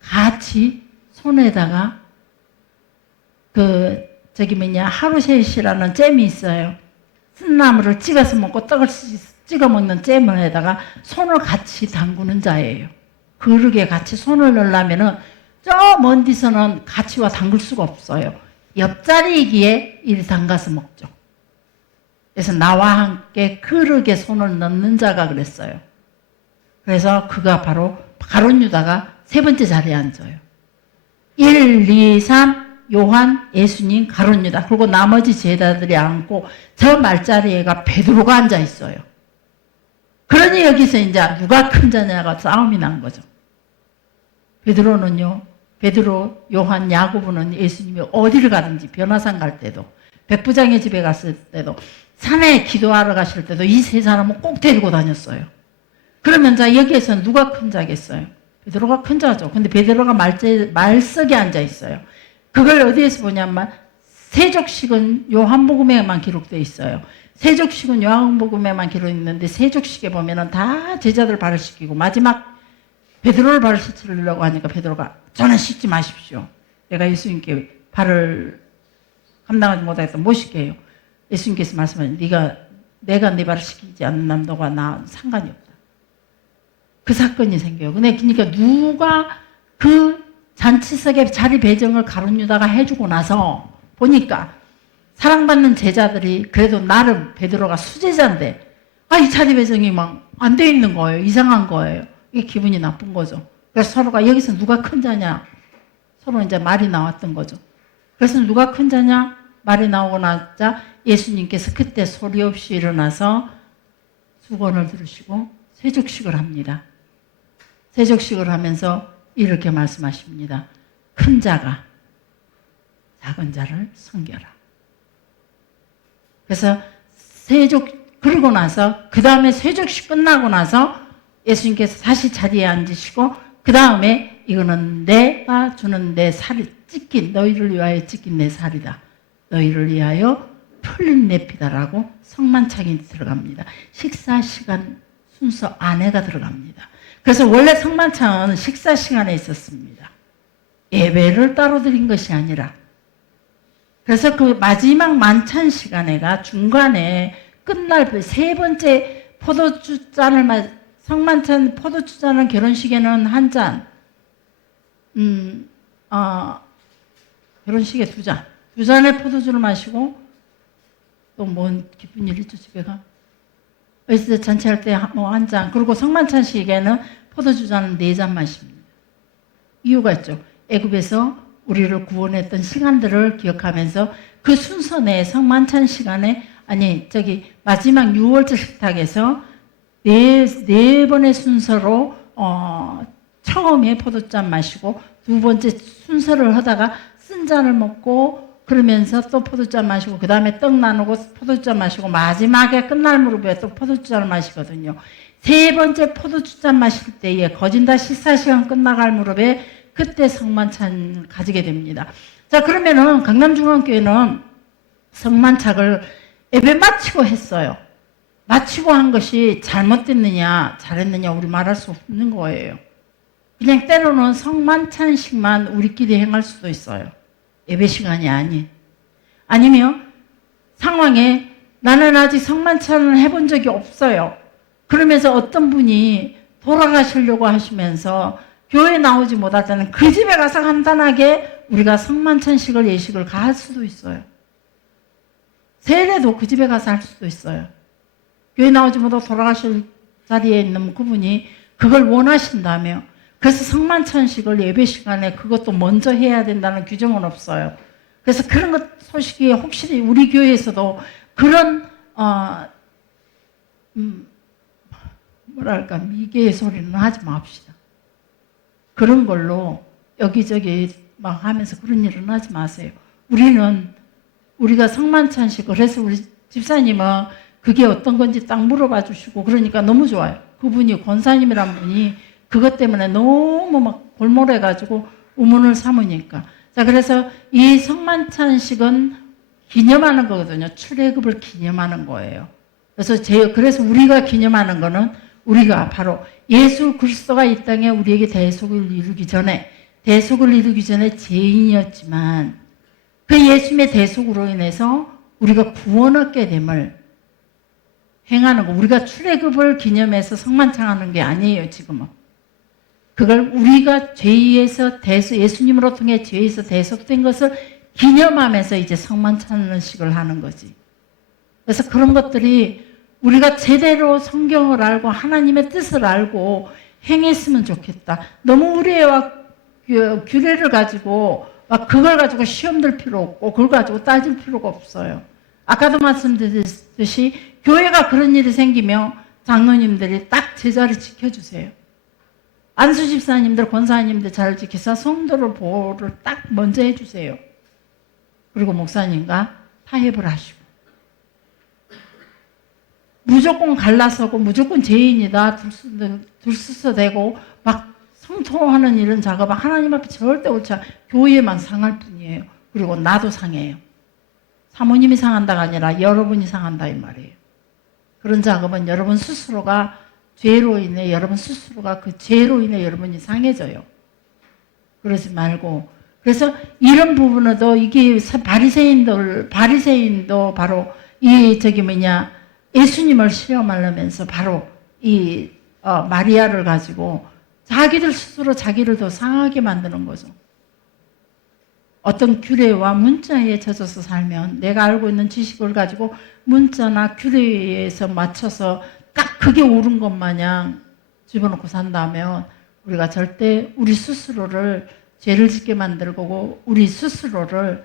같이 손에다가 하루셋이라는 잼이 있어요. 쓴나물을 찍어서 먹고 떡을 찍어 먹는 잼에다가 손을 같이 담그는 자예요. 그릇에 같이 손을 넣으려면은 저 먼 데서는 같이 와 담글 수가 없어요. 옆자리이기에 이리 담가서 먹죠. 그래서 나와 함께 그릇에 손을 넣는 자가 그랬어요. 그래서 그가 바로 가룟 유다가 세 번째 자리에 앉아요. 1, 2, 3 요한, 예수님, 가룟 유다. 그리고 나머지 제자들이 앉고 저 말자리에가 베드로가 앉아 있어요. 그러니 여기서 이제 누가 큰 자냐가 싸움이 난 거죠. 베드로, 요한, 야고보는 예수님이 어디를 가든지 변화산 갈 때도 백부장의 집에 갔을 때도 산에 기도하러 가실 때도 이 세 사람은 꼭 데리고 다녔어요. 그러면 자 여기에서 누가 큰 자겠어요? 베드로가 큰 자죠. 근데 베드로가 말석에 앉아 있어요. 그걸 어디에서 보냐면 세족식은 요한복음에만 기록되어 있어요. 세족식은 요한복음에만 기록있는데 세족식에 보면은 다 제자들 발을 씻기고 마지막 베드로를 발을 씻으려고 하니까 베드로가 저는 씻지 마십시오. 내가 예수님께 발을 감당하지 못하겠다. 못 씻게 해요. 예수님께서 말씀하신 내가 네 발을 씻기지 않는 남도가 나 상관이 없다. 그 사건이 생겨요. 그러니까 누가 그 잔치석에 자리 배정을 가룟 유다가 해주고 나서 보니까 사랑받는 제자들이 그래도 나름 베드로가 수제자인데 이 자리 배정이 막 안 돼 있는 거예요. 이상한 거예요. 이게 기분이 나쁜 거죠. 그래서 서로가 여기서 누가 큰 자냐 서로 이제 말이 나왔던 거죠. 그래서 누가 큰 자냐 말이 나오고 나자 예수님께서 그때 소리 없이 일어나서 수건을 들으시고 세족식을 합니다. 세족식을 하면서 이렇게 말씀하십니다. 큰 자가 작은 자를 섬겨라. 그래서 그러고 나서 그 다음에 세족식 끝나고 나서 예수님께서 다시 자리에 앉으시고 그 다음에 이거는 내가 주는 내 살이 너희를 위하여 찢긴 내 살이다. 너희를 위하여 풀린 내 피다라고 성만찬이 들어갑니다. 식사 시간 순서 안에가 들어갑니다. 그래서 원래 성만찬은 식사 시간에 있었습니다. 예배를 따로 드린 것이 아니라. 그래서 그 마지막 만찬 시간에가 중간에 끝날 세 번째 성만찬 포도주잔은 결혼식에는 한 잔, 결혼식에 두 잔. 두 잔의 포도주를 마시고 또 뭔 기쁜 일 있죠, 집에 가? 어디서 잔치할 때 한 잔. 그리고 성만찬식에는 포도주잔은 4잔 마십니다. 이유가 있죠. 애굽에서 우리를 구원했던 시간들을 기억하면서 그 순서 내에 성만찬 시간에 마지막 6월절 식탁에서 네 번의 순서로 처음에 포도잔 마시고 두 번째 순서를 하다가 쓴 잔을 먹고 그러면서 또 포도잔 마시고 그 다음에 떡 나누고 포도잔 마시고 마지막에 끝날 무렵에 또 포도주잔을 마시거든요. 세 번째 포도주잔 마실 때에 거진 다 식사시간 끝나갈 무렵에 그때 성만찬을 가지게 됩니다. 자, 그러면은 강남중앙교회는 성만찬을 예배 마치고 했어요. 마치고 한 것이 잘못됐느냐 잘했느냐 우리 말할 수 없는 거예요. 그냥 때로는 성만찬식만 우리끼리 행할 수도 있어요. 예배 시간이 아니면 상황에 나는 아직 성만찬을 해본 적이 없어요. 그러면서 어떤 분이 돌아가시려고 하시면서 교회에 나오지 못하자는 그 집에 가서 간단하게 우리가 성만찬식을 예식을 갈 수도 있어요. 세례도 그 집에 가서 할 수도 있어요. 교회 나오지 못하고 돌아가실 자리에 있는 그분이 그걸 원하신다며, 그래서 성만찬식을 예배 시간에 그것도 먼저 해야 된다는 규정은 없어요. 그래서 그런 것 소식이 혹시 우리 교회에서도 그런 뭐랄까 미개의 소리는 하지 맙시다. 그런 걸로 여기저기 막 하면서 그런 일은 하지 마세요. 우리가 성만찬식을 해서 우리 집사님은 그게 어떤 건지 딱 물어봐 주시고 그러니까 너무 좋아요. 그분이 권사님이란 분이 그것 때문에 너무 막 골몰해가지고 의문을 삼으니까. 자, 그래서 이 성만찬식은 기념하는 거거든요. 출애굽을 기념하는 거예요. 그래서 우리가 기념하는 거는 우리가 바로 예수 그리스도가 이 땅에 우리에게 대속을 이루기 전에 죄인이었지만 그 예수님의 대속으로 인해서 우리가 구원 얻게 됨을 행하는 거. 우리가 출애굽을 기념해서 성만찬하는 게 아니에요, 지금은. 그걸 우리가 예수님으로 통해 죄에서 대속된 것을 기념하면서 이제 성만찬식을 하는 거지. 그래서 그런 것들이 우리가 제대로 성경을 알고 하나님의 뜻을 알고 행했으면 좋겠다. 너무 우리의 규례를 가지고 막 그걸 가지고 시험 들 필요 없고 그걸 가지고 따질 필요가 없어요. 아까도 말씀드렸듯이 교회가 그런 일이 생기면 장로님들이 딱 제자를 지켜주세요. 안수 집사님들, 권사님들 잘 지켜서 성도를 보호를 딱 먼저 해주세요. 그리고 목사님과 타협을 하시고 무조건 갈라서고 무조건 죄인이다 들쑤서대고 막 성토하는 이런 작업은 하나님 앞에 절대 옳지 않아요. 교회만 상할 뿐이에요. 그리고 나도 상해요. 사모님이 상한다가 아니라 여러분이 상한다 이 말이에요. 그런 작업은 여러분 스스로가 죄로 인해 그 죄로 인해 여러분이 상해져요. 그러지 말고. 그래서 이런 부분에도 이게 바리새인도 바로 예수님을 시험하려면서 바로 마리아를 가지고 자기들 스스로 자기를 더 상하게 만드는 거죠. 어떤 규례와 문자에 젖어서 살면 내가 알고 있는 지식을 가지고 문자나 규례에서 맞춰서 딱 그게 옳은 것 마냥 집어넣고 산다면 우리가 절대 우리 스스로를 죄를 짓게 만들고 우리 스스로를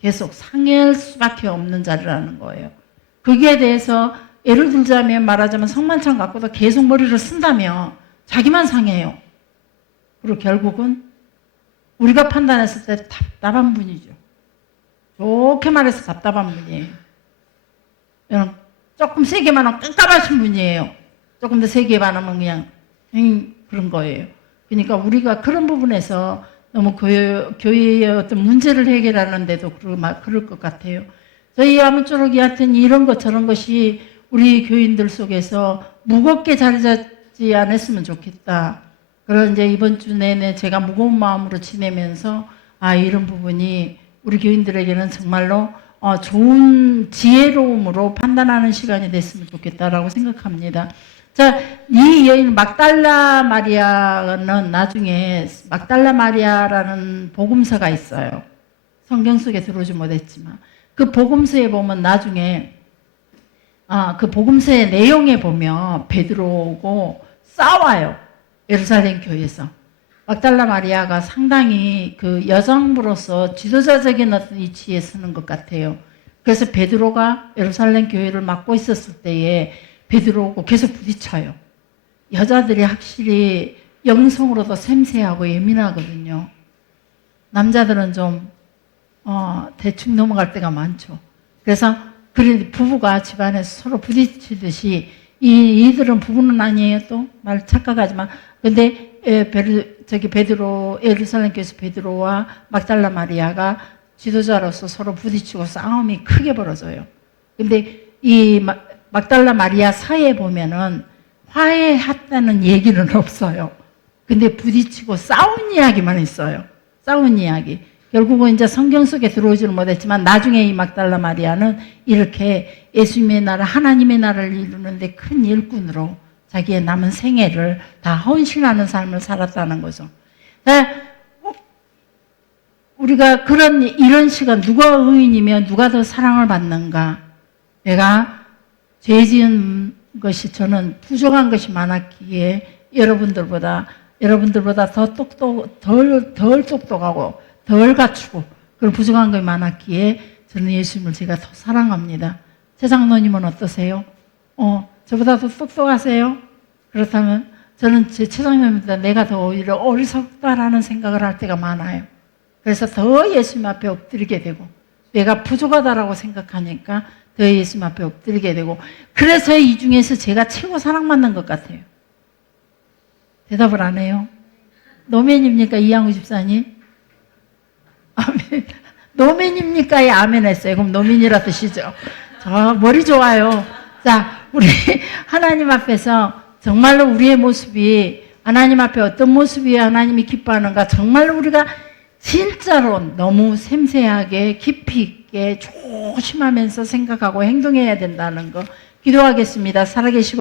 계속 상해할 수밖에 없는 자리라는 거예요. 거기에 대해서 예를 들자면 말하자면 성만찬 갖고도 계속 머리를 쓴다면 자기만 상해요. 그리고 결국은 우리가 판단했을 때 답답한 분이죠. 좋게 말해서 답답한 분이에요. 조금 세게 말하면 깜깜하신 분이에요. 조금 더 세게 말하면 그냥 그런 거예요. 그러니까 우리가 그런 부분에서 너무 교회의 어떤 문제를 해결하는데도 그럴 것 같아요. 저희 아무쪼록 여하튼 이런 것 저런 것이 우리 교인들 속에서 무겁게 자리 잡지 않았으면 좋겠다. 그런 이제 이번 주 내내 제가 무거운 마음으로 지내면서 이런 부분이 우리 교인들에게는 정말로 좋은 지혜로움으로 판단하는 시간이 됐으면 좋겠다라고 생각합니다. 자, 이 여인 막달라 마리아는 나중에 막달라 마리아라는 복음서가 있어요. 성경 속에 들어오지 못했지만 그 복음서에 보면 나중에 그 복음서의 내용에 보면 베드로하고 싸워요. 예루살렘 교회에서. 막달라 마리아가 상당히 그 여성으로서 지도자적인 어떤 위치에 서는 것 같아요. 그래서 베드로가 예루살렘 교회를 맡고 있었을 때에 베드로하고 계속 부딪혀요. 여자들이 확실히 영성으로도 섬세하고 예민하거든요. 남자들은 좀 대충 넘어갈 때가 많죠. 그래서 부부가 집안에서 서로 부딪히듯이 이들은 부부는 아니에요. 또 말 착각하지 마. 근데 베드로, 예루살렘 교회에서 베드로와 막달라 마리아가 지도자로서 서로 부딪히고 싸움이 크게 벌어져요. 근데 이 막달라 마리아 사이에 보면은 화해했다는 얘기는 없어요. 근데 부딪히고 싸운 이야기만 있어요. 싸운 이야기. 결국은 이제 성경 속에 들어오지는 못했지만 나중에 이 막달라 마리아는 이렇게 예수님의 나라, 하나님의 나라를 이루는데 큰 일꾼으로 자기의 남은 생애를 다 헌신하는 삶을 살았다는 거죠. 우리가 이런 시간, 누가 의인이며 누가 더 사랑을 받는가? 내가 죄 지은 것이 저는 부족한 것이 많았기에 여러분들보다 덜 똑똑하고 덜 갖추고 그런 부족한 것이 많았기에 저는 예수님을 제가 더 사랑합니다. 최장로님은 어떠세요? 저보다 더 똑똑하세요? 그렇다면 저는 제 최장로님보다 내가 더 오히려 어리석다라는 생각을 할 때가 많아요. 그래서 더 예수님 앞에 엎드리게 되고 내가 부족하다라고 생각하니까 더 예수님 앞에 엎드리게 되고 그래서 이 중에서 제가 최고 사랑받는 것 같아요. 대답을 안 해요. 노맨입니까? 이양우 집사님? 아멘. 노맨입니까? 예, 아멘 했어요. 그럼 노맨이라 뜻이죠. 저 머리 좋아요. 자, 우리 하나님 앞에서 정말로 우리의 모습이 하나님 앞에 어떤 모습이야 하나님이 기뻐하는가 정말로 우리가 진짜로 너무 섬세하게 깊이 있게 조심하면서 생각하고 행동해야 된다는 거 기도하겠습니다. 살아계시고